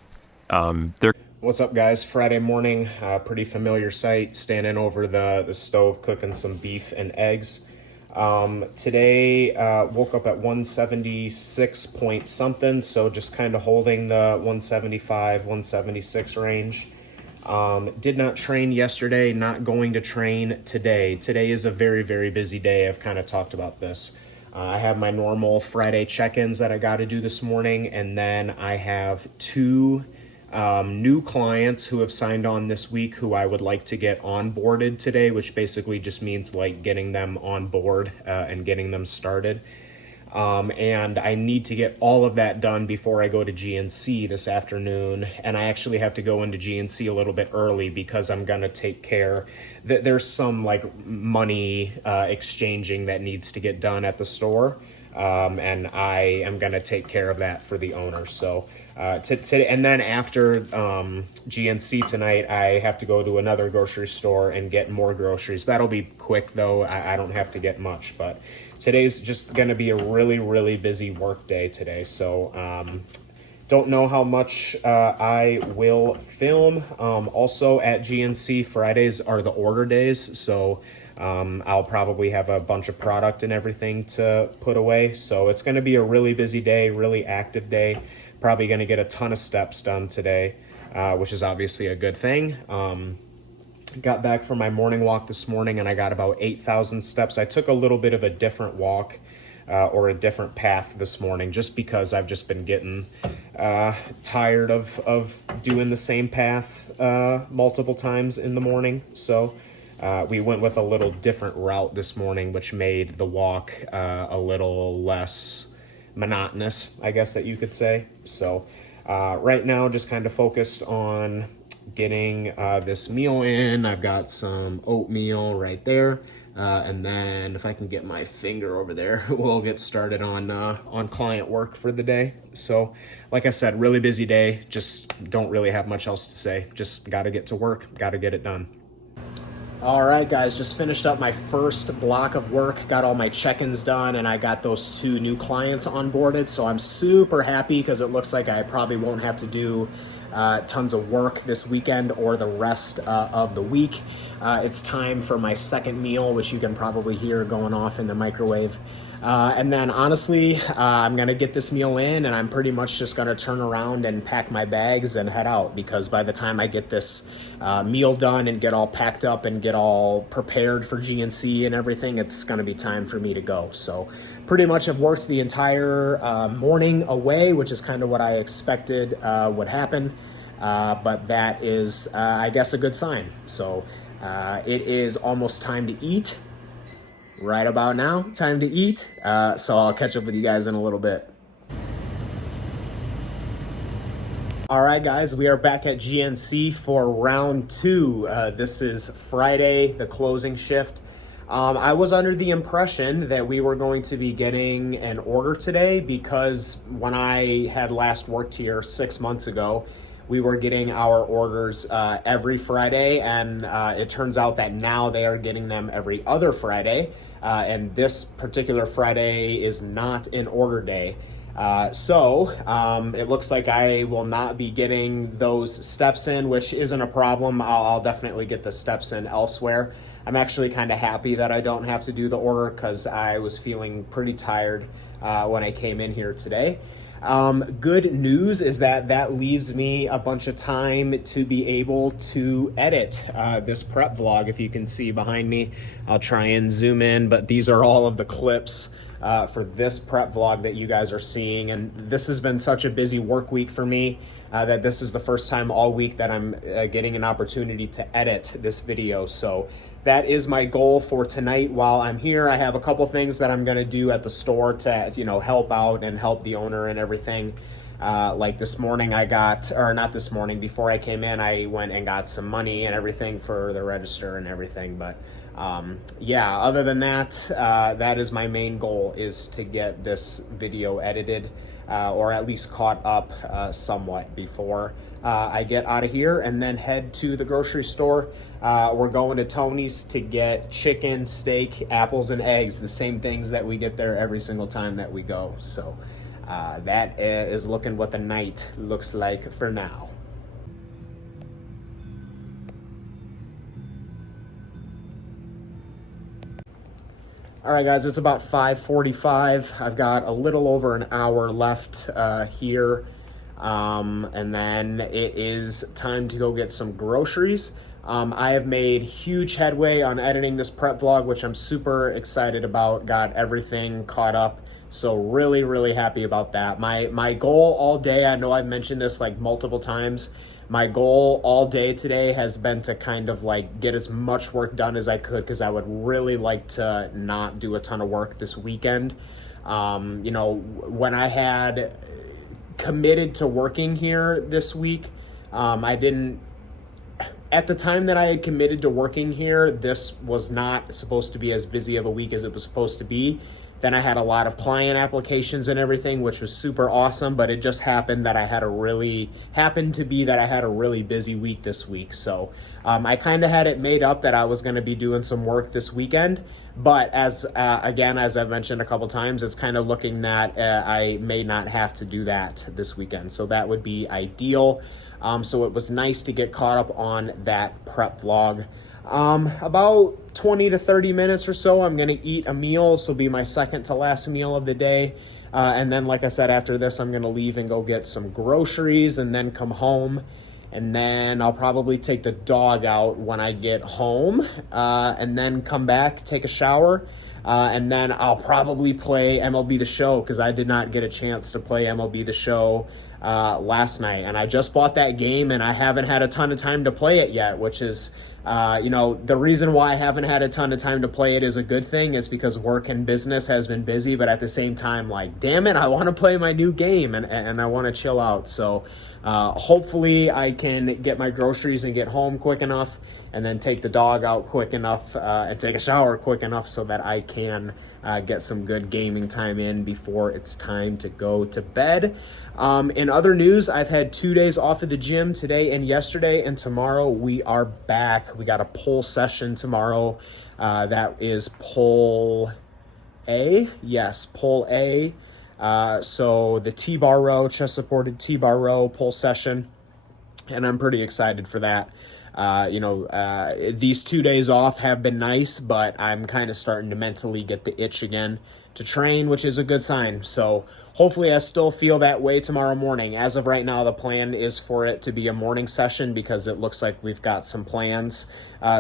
there. What's up, guys? Friday morning, pretty familiar sight, standing over the stove cooking some beef and eggs. Today, woke up at 176 point something, so just kind of holding the 175, 176 range. Did not train yesterday, not going to train today. Today is a very, very busy day. I've kind of talked about this. I have my normal Friday check-ins that I got to do this morning, and then I have 2 new clients who have signed on this week who I would like to get onboarded today, which basically just means like getting them on board and getting them started. And I need to get all of that done before I go to GNC this afternoon. And I actually have to go into GNC a little bit early because I'm going to take care. There's some like money exchanging that needs to get done at the store. And I am going to take care of that for the owner. So and then after GNC tonight, I have to go to another grocery store and get more groceries. That'll be quick though. I don't have to get much, but today's just going to be a really, really busy work day today. So don't know how much I will film. Also at GNC, Fridays are the order days. So I'll probably have a bunch of product and everything to put away. So it's going to be a really busy day, really active day. Probably going to get a ton of steps done today, which is obviously a good thing. Got back from my morning walk this morning and I got about 8,000 steps. I took a little bit of a different walk or a different path this morning just because I've just been getting tired of doing the same path multiple times in the morning. So we went with a little different route this morning, which made the walk a little less monotonous, I guess that you could say. So right now, just kind of focused on getting this meal in. I've got some oatmeal right there. And then if I can get my finger over there, we'll get started on client work for the day. So like I said, really busy day. Just don't really have much else to say. Just got to get to work, got to get it done. All right, guys, just finished up my first block of work, got all my check-ins done, and I got those 2 new clients onboarded. So I'm super happy because it looks like I probably won't have to do tons of work this weekend or the rest of the week. It's time for my second meal, which you can probably hear going off in the microwave. And then honestly, I'm going to get this meal in and I'm pretty much just going to turn around and pack my bags and head out, because by the time I get this meal done and get all packed up and get all prepared for GNC and everything, it's going to be time for me to go. So pretty much I've worked the entire morning away, which is kind of what I expected would happen. But that is, I guess, a good sign. So it is almost time to eat. Right about now, time to eat. So I'll catch up with you guys in a little bit. All right, guys, we are back at GNC for round 2. This is Friday, the closing shift. I was under the impression that we were going to be getting an order today because when I had last worked here 6 months ago, we were getting our orders every Friday, and it turns out that now they are getting them every other Friday. And this particular Friday is not an order day. So it looks like I will not be getting those steps in, which isn't a problem. I'll definitely get the steps in elsewhere. I'm actually kind of happy that I don't have to do the order because I was feeling pretty tired when I came in here today. Good news is that leaves me a bunch of time to be able to edit this prep vlog. If you can see behind me, I'll try and zoom in, but these are all of the clips for this prep vlog that you guys are seeing. And this has been such a busy work week for me that this is the first time all week that I'm getting an opportunity to edit this video. So that is my goal for tonight while I'm here. I have a couple things that I'm going to do at the store to, help out and help the owner and everything. Like this morning not this morning, before I came in, I went and got some money and everything for the register and everything. But yeah, other than that, that is my main goal, is to get this video edited or at least caught up somewhat before I get out of here and then head to the grocery store. We're going to Tony's to get chicken, steak, apples, and eggs, the same things that we get there every single time that we go. So that is looking what the night looks like for now. All right, guys, it's about 5:45. I've got a little over an hour left here, and then it is time to go get some groceries. I have made huge headway on editing this prep vlog, which I'm super excited about. Got everything caught up, so really, really happy about that. My goal all day, I know I've mentioned this like multiple times, my goal all day today has been to kind of like get as much work done as I could, because I would really like to not do a ton of work this weekend. You know, when I had committed to working here this week, I didn't, at the time that I had committed to working here, this was not supposed to be as busy of a week as it was supposed to be. Then I had a lot of client applications and everything, which was super awesome, but it just happened that I had a really busy week this week. So I kind of had it made up that I was going to be doing some work this weekend. But as I've mentioned a couple times, it's kind of looking that I may not have to do that this weekend. So that would be ideal. So it was nice to get caught up on that prep vlog. About 20 to 30 minutes or so, I'm going to eat a meal. This will be my second to last meal of the day. And then, like I said, after this, I'm going to leave and go get some groceries and then come home. And then I'll probably take the dog out when I get home, and then come back, take a shower. And then I'll probably play MLB The Show, because I did not get a chance to play MLB The Show last night. And I just bought that game, and I haven't had a ton of time to play it yet, which is, the reason why I haven't had a ton of time to play it is a good thing. It's because work and business has been busy, but at the same time, like, damn it, I want to play my new game, and I want to chill out. So hopefully I can get my groceries and get home quick enough, and then take the dog out quick enough, and take a shower quick enough so that I can get some good gaming time in before it's time to go to bed. In other news, I've had 2 days off of the gym, today and yesterday, and tomorrow we are back. We got a pull session tomorrow. That is pull A. Yes, pull A. So the T-bar row, chest supported T-bar row pull session, and I'm pretty excited for that. These 2 days off have been nice, but I'm kind of starting to mentally get the itch again to train, which is a good sign. So hopefully I still feel that way tomorrow morning. As of right now, the plan is for it to be a morning session, because it looks like we've got some plans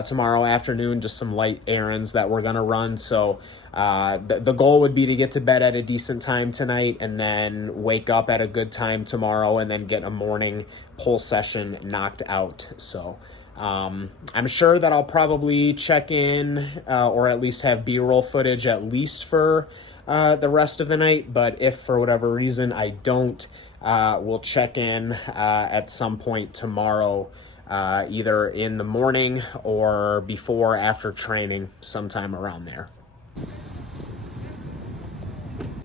tomorrow afternoon, just some light errands that we're going to run. So the goal would be to get to bed at a decent time tonight, and then wake up at a good time tomorrow, and then get a morning pull session knocked out. So I'm sure that I'll probably check in, or at least have B-roll footage at least for the rest of the night. But if for whatever reason I don't, we'll check in at some point tomorrow, either in the morning or before, after training, sometime around there.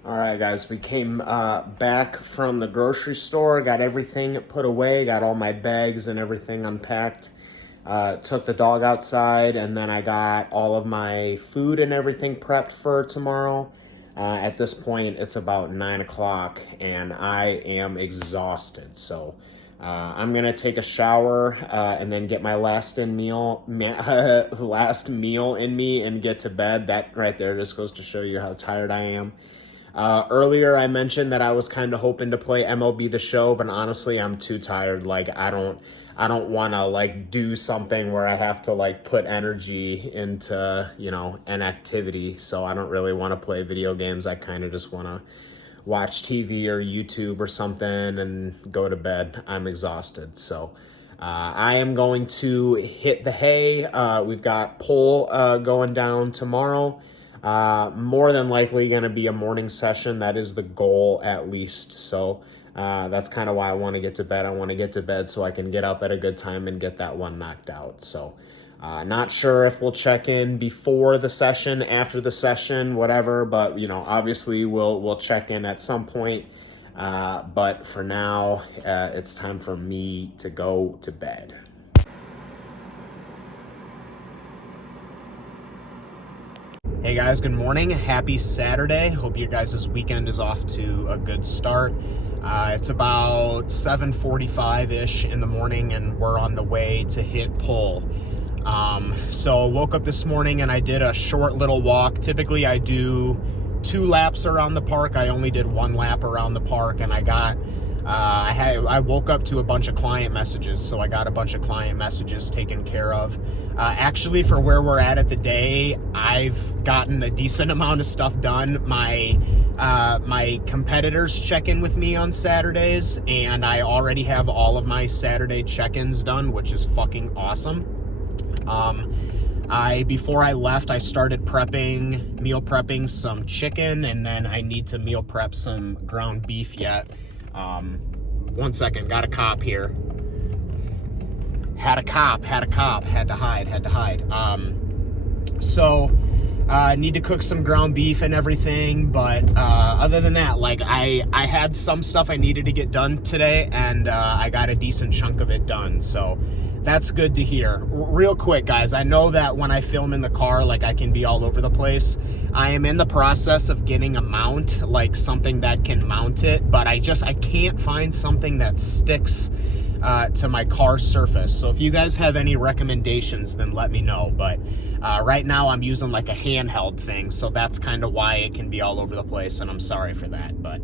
All right, guys, we came back from the grocery store, got everything put away, got all my bags and everything unpacked. Took the dog outside, and then I got all of my food and everything prepped for tomorrow. At this point, it's about 9 o'clock, and I am exhausted. So I'm going to take a shower and then get my last meal in me and get to bed. That right there just goes to show you how tired I am. Earlier, I mentioned that I was kind of hoping to play MLB The Show, but honestly, I'm too tired. Like, I don't want to, like, do something where I have to, like, put energy into, an activity. So I don't really want to play video games. I kind of just want to watch TV or YouTube or something and go to bed. I'm exhausted. So I am going to hit the hay. We've got pull going down tomorrow. More than likely going to be a morning session. That is the goal, at least. So that's kind of why I want to get to bed. I want to get to bed so I can get up at a good time and get that one knocked out. So not sure if we'll check in before the session, after the session, whatever. But, obviously we'll check in at some point. But for now, it's time for me to go to bed. Hey guys, good morning. Happy Saturday. Hope your guys' weekend is off to a good start. It's about 7:45-ish in the morning, and we're on the way to hit pull. So woke up this morning and I did a short little walk. Typically I do 2 laps around the park. I only did 1 lap around the park, and I woke up to a bunch of client messages, so I got a bunch of client messages taken care of. Actually, for where we're at the day, I've gotten a decent amount of stuff done. My competitors check in with me on Saturdays, and I already have all of my Saturday check-ins done, which is fucking awesome. Before I left, I started meal prepping some chicken, and then I need to meal prep some ground beef yet. 1 second, got a cop here. Had to hide. Need to cook some ground beef and everything, but other than that, like I had some stuff I needed to get done today, and I got a decent chunk of it done, so that's good to hear. Real quick, guys, I know that when I film in the car, like I can be all over the place. I am in the process of getting a mount, like something that can mount it, but I can't find something that sticks to my car surface. So if you guys have any recommendations, then let me know. But right now I'm using like a handheld thing, so that's kind of why it can be all over the place, and I'm sorry for that. But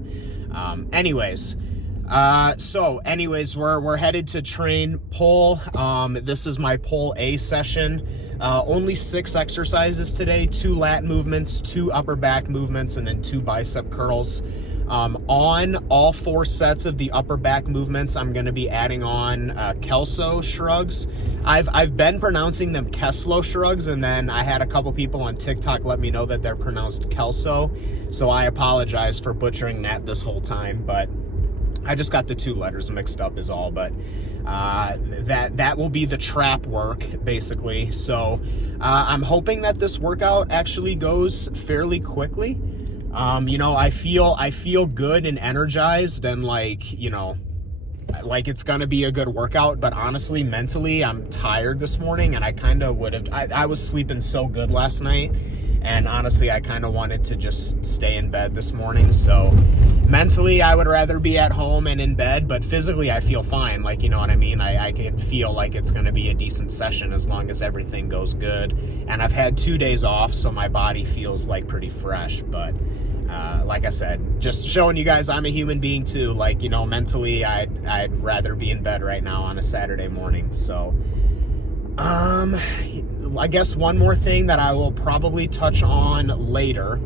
anyways, we're headed to train pull. This is my pull A session. Only 6 exercises today, 2 lat movements, 2 upper back movements, and then 2 bicep curls. On all 4 sets of the upper back movements, I'm going to be adding on Kelso shrugs. I've been pronouncing them Keslo shrugs, and then I had a couple people on TikTok let me know that they're pronounced Kelso, so I apologize for butchering that this whole time, but I just got the 2 letters mixed up is all. But that will be the trap work, basically. So I'm hoping that this workout actually goes fairly quickly. I feel good and energized, and like it's gonna be a good workout, but honestly, mentally, I'm tired this morning, and I kind of I was sleeping so good last night, and honestly, I kind of wanted to just stay in bed this morning. So mentally, I would rather be at home and in bed, but physically, I feel fine. Like, you know what I mean? I can feel like it's going to be a decent session as long as everything goes good. And I've had 2 days off, so my body feels like pretty fresh. But like I said, just showing you guys I'm a human being too. Like, mentally, I'd rather be in bed right now on a Saturday morning. So I guess one more thing that I will probably touch on later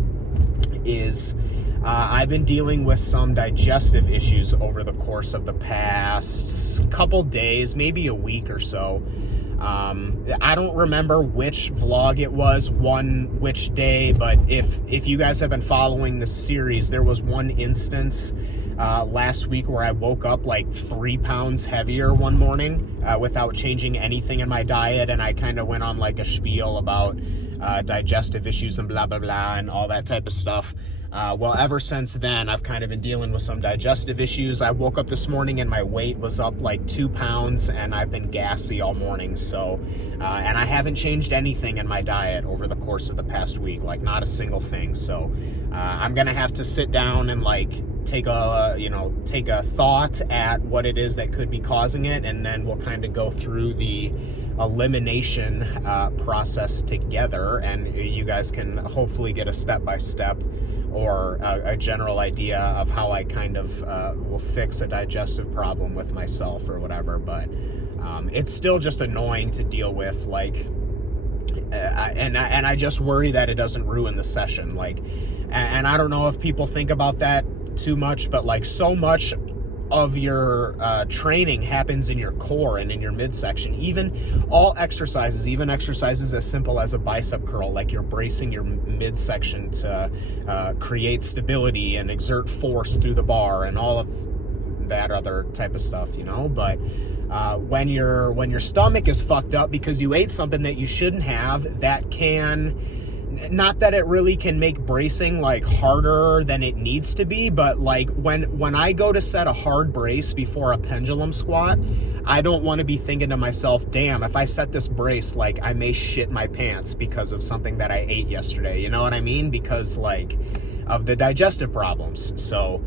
is I've been dealing with some digestive issues over the course of the past couple days, maybe a week or so. I don't remember which vlog it was, which day, but if you guys have been following this series, there was one instance last week where I woke up like 3 pounds heavier one morning without changing anything in my diet, and I kind of went on like a spiel about digestive issues and blah, blah, blah, and all that type of stuff. Well, ever since then, I've kind of been dealing with some digestive issues. I woke up this morning and my weight was up like 2 pounds, and I've been gassy all morning. So, and I haven't changed anything in my diet over the course of the past week, like not a single thing. So, I'm going to have to sit down and like take a thought at what it is that could be causing it. And then we'll kind of go through the elimination process together, and you guys can hopefully get a step-by-step or a general idea of how I kind of will fix a digestive problem with myself or whatever. But it's still just annoying to deal with, like, and I just worry that it doesn't ruin the session. Like, and I don't know if people think about that too much, but like so much of your training happens in your core and in your midsection. Even exercises as simple as a bicep curl, like you're bracing your midsection to create stability and exert force through the bar and all of that other type of stuff, but when your stomach is fucked up because you ate something that you shouldn't have, that can, not that it really can make bracing like harder than it needs to be, but like when I go to set a hard brace before a pendulum squat, I don't want to be thinking to myself, damn, if I set this brace, like I may shit my pants because of something that I ate yesterday. You know what I mean? Because like of the digestive problems. So,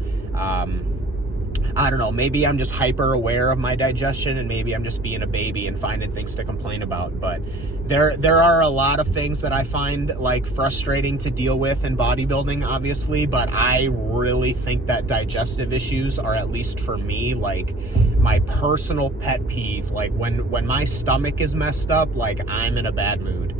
I don't know, maybe I'm just hyper aware of my digestion, and maybe I'm just being a baby and finding things to complain about. But there are a lot of things that I find like frustrating to deal with in bodybuilding, obviously, but I really think that digestive issues are, at least for me, like my personal pet peeve. Like when my stomach is messed up, like I'm in a bad mood.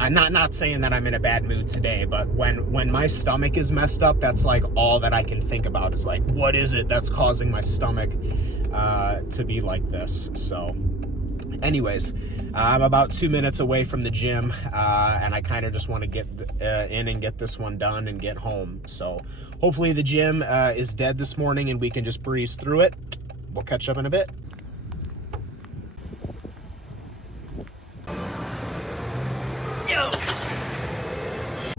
I'm not saying that I'm in a bad mood today, but when my stomach is messed up, that's like all that I can think about is like, what is it that's causing my stomach to be like this? So Anyways, I'm about 2 minutes away from the gym, and I kind of just want to get in and get this one done and get home. So hopefully the gym is dead this morning and we can just breeze through it. We'll catch up in a bit.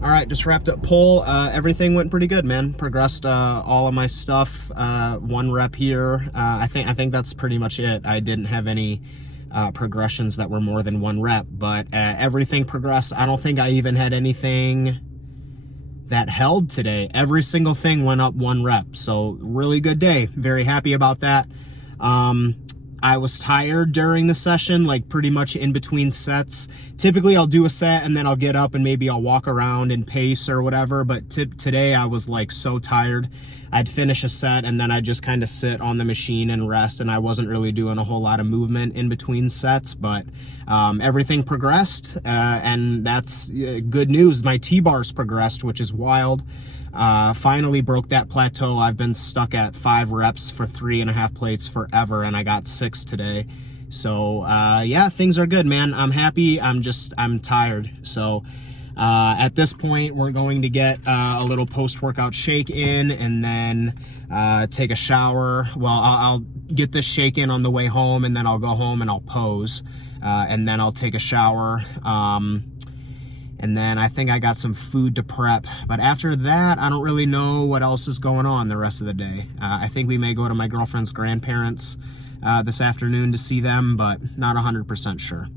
All right, just wrapped up pull. Everything went pretty good, man. Progressed all of my stuff. 1 rep here. I think that's pretty much it. I didn't have any progressions that were more than 1 rep, but everything progressed. I don't think I even had anything that held today. Every single thing went up 1 rep. So really good day. Very happy about that. I was tired during the session, like pretty much in between sets. Typically I'll do a set and then I'll get up and maybe I'll walk around and pace or whatever. But today I was like so tired. I'd finish a set and then I'd just kind of sit on the machine and rest, and I wasn't really doing a whole lot of movement in between sets, but everything progressed, and that's good news. My T-bars progressed, which is wild. Finally broke that plateau. I've been stuck at 5 reps for 3.5 plates forever, and I got 6 today. So yeah, things are good, man. I'm happy. I'm tired. So at this point, we're going to get a little post-workout shake in, and then take a shower. Well, I'll get this shake in on the way home, and then I'll go home and I'll pose, and then I'll take a shower. And then I think I got some food to prep. But after that, I don't really know what else is going on the rest of the day. I think we may go to my girlfriend's grandparents this afternoon to see them, but not 100% sure.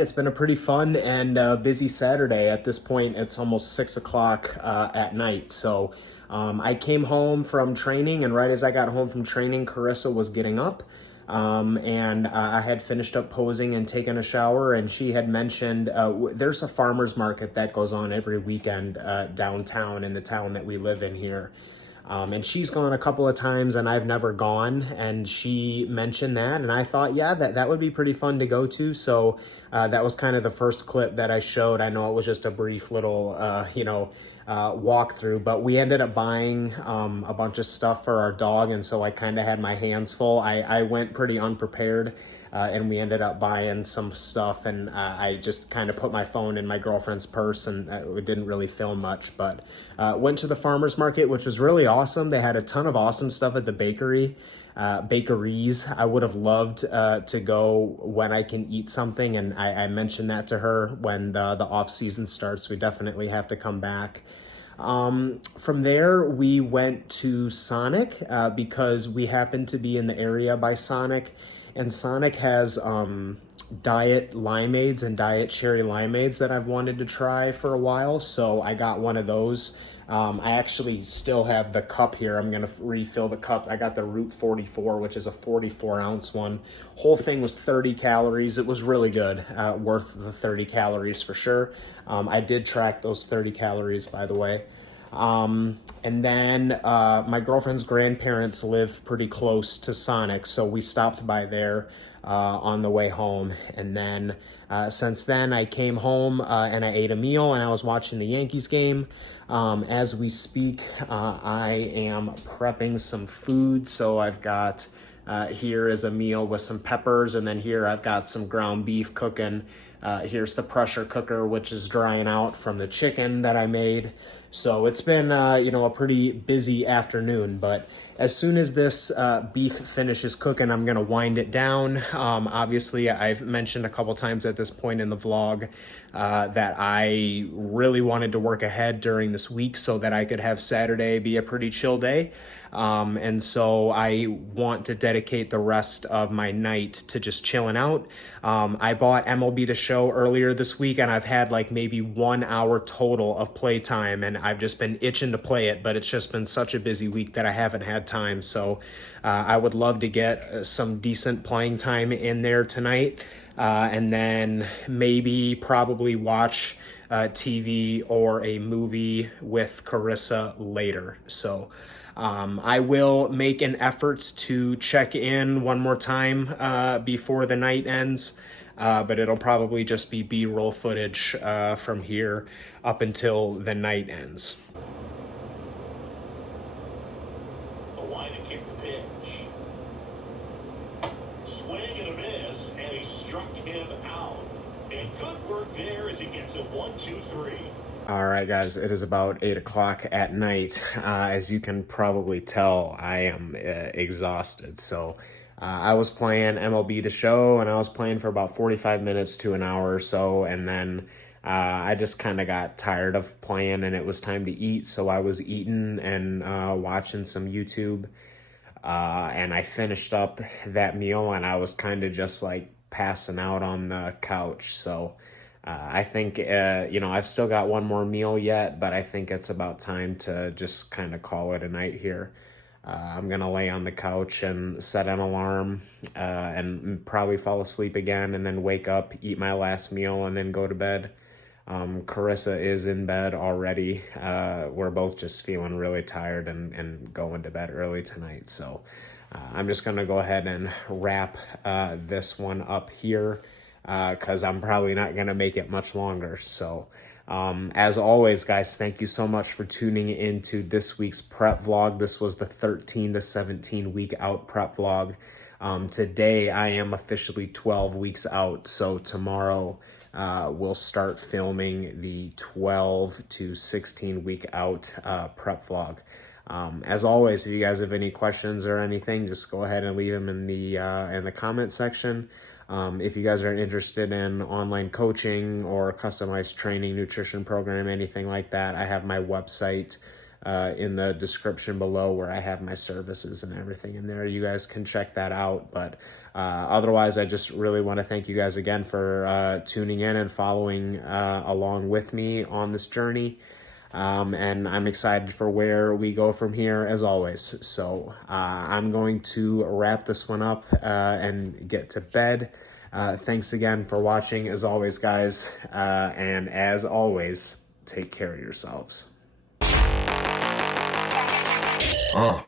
It's been a pretty fun and busy Saturday. At this point, it's almost 6 o'clock at night. So I came home from training, and right as I got home from training, Carissa was getting up. And I had finished up posing and taken a shower, and she had mentioned there's a farmer's market that goes on every weekend downtown in the town that we live in here. And she's gone a couple of times and I've never gone, and she mentioned that, and I thought, yeah, that would be pretty fun to go to. So that was kind of the first clip that I showed. I know it was just a brief little, walkthrough, but we ended up buying a bunch of stuff for our dog, and so I kind of had my hands full. I went pretty unprepared. And we ended up buying some stuff, and I just kind of put my phone in my girlfriend's purse, and we didn't really film much, but went to the farmer's market, which was really awesome. They had a ton of awesome stuff at the bakeries. I would have loved to go when I can eat something, and I mentioned that to her when the off season starts. We definitely have to come back. From there, we went to Sonic because we happened to be in the area by Sonic. And Sonic has diet limeades and diet cherry limeades that I've wanted to try for a while. So I got one of those. I actually still have the cup here. I'm going to refill the cup. I got the Route 44, which is a 44-ounce one. Whole thing was 30 calories. It was really good. Worth the 30 calories for sure. I did track those 30 calories, by the way. And then my girlfriend's grandparents live pretty close to Sonic, so we stopped by there on the way home. And then since then, I came home and I ate a meal, and I was watching the Yankees game. As we speak, I am prepping some food, so I've got here is a meal with some peppers, and then here I've got some ground beef cooking. Here's the pressure cooker, which is drying out from the chicken that I made. So it's been, a pretty busy afternoon, but as soon as this beef finishes cooking, I'm going to wind it down. Obviously, I've mentioned a couple times at this point in the vlog that I really wanted to work ahead during this week so that I could have Saturday be a pretty chill day. And so I want to dedicate the rest of my night to just chilling out. I bought MLB The show earlier this week, and I've had like maybe 1 hour total of playtime, and I've just been itching to play it, but it's just been such a busy week that I haven't had time. So I would love to get some decent playing time in there tonight, and then maybe probably watch TV or a movie with Carissa later. So I will make an effort to check in one more time before the night ends, but it'll probably just be B-roll footage from here up until the night ends. A line to kick the pitch. Swing and a miss, and he struck him out. And good work there as he gets a 1-2-3. All right, guys, it is about 8 o'clock at night. As you can probably tell, I am exhausted. So I was playing MLB The Show, and I was playing for about 45 minutes to an hour or so, and then I just kind of got tired of playing, and it was time to eat. So I was eating and watching some YouTube, and I finished up that meal, and I was kind of just like passing out on the couch. So I think, I've still got one more meal yet, but I think it's about time to just kind of call it a night here. I'm going to lay on the couch and set an alarm and probably fall asleep again, and then wake up, eat my last meal, and then go to bed. Carissa is in bed already. We're both just feeling really tired and going to bed early tonight. So I'm just going to go ahead and wrap this one up here, because I'm probably not going to make it much longer. So as always, guys, thank you so much for tuning into this week's prep vlog. This was the 13 to 17 week out prep vlog. Today I am officially 12 weeks out, so tomorrow we'll start filming the 12 to 16 week out prep vlog. As always, if you guys have any questions or anything, just go ahead and leave them in the comment section. If you guys are interested in online coaching or customized training, nutrition program, anything like that, I have my website in the description below, where I have my services and everything in there. You guys can check that out. But otherwise, I just really want to thank you guys again for tuning in and following along with me on this journey. And I'm excited for where we go from here, as always. So I'm going to wrap this one up and get to bed. Thanks again for watching, as always, guys. And as always, take care of yourselves. Oh.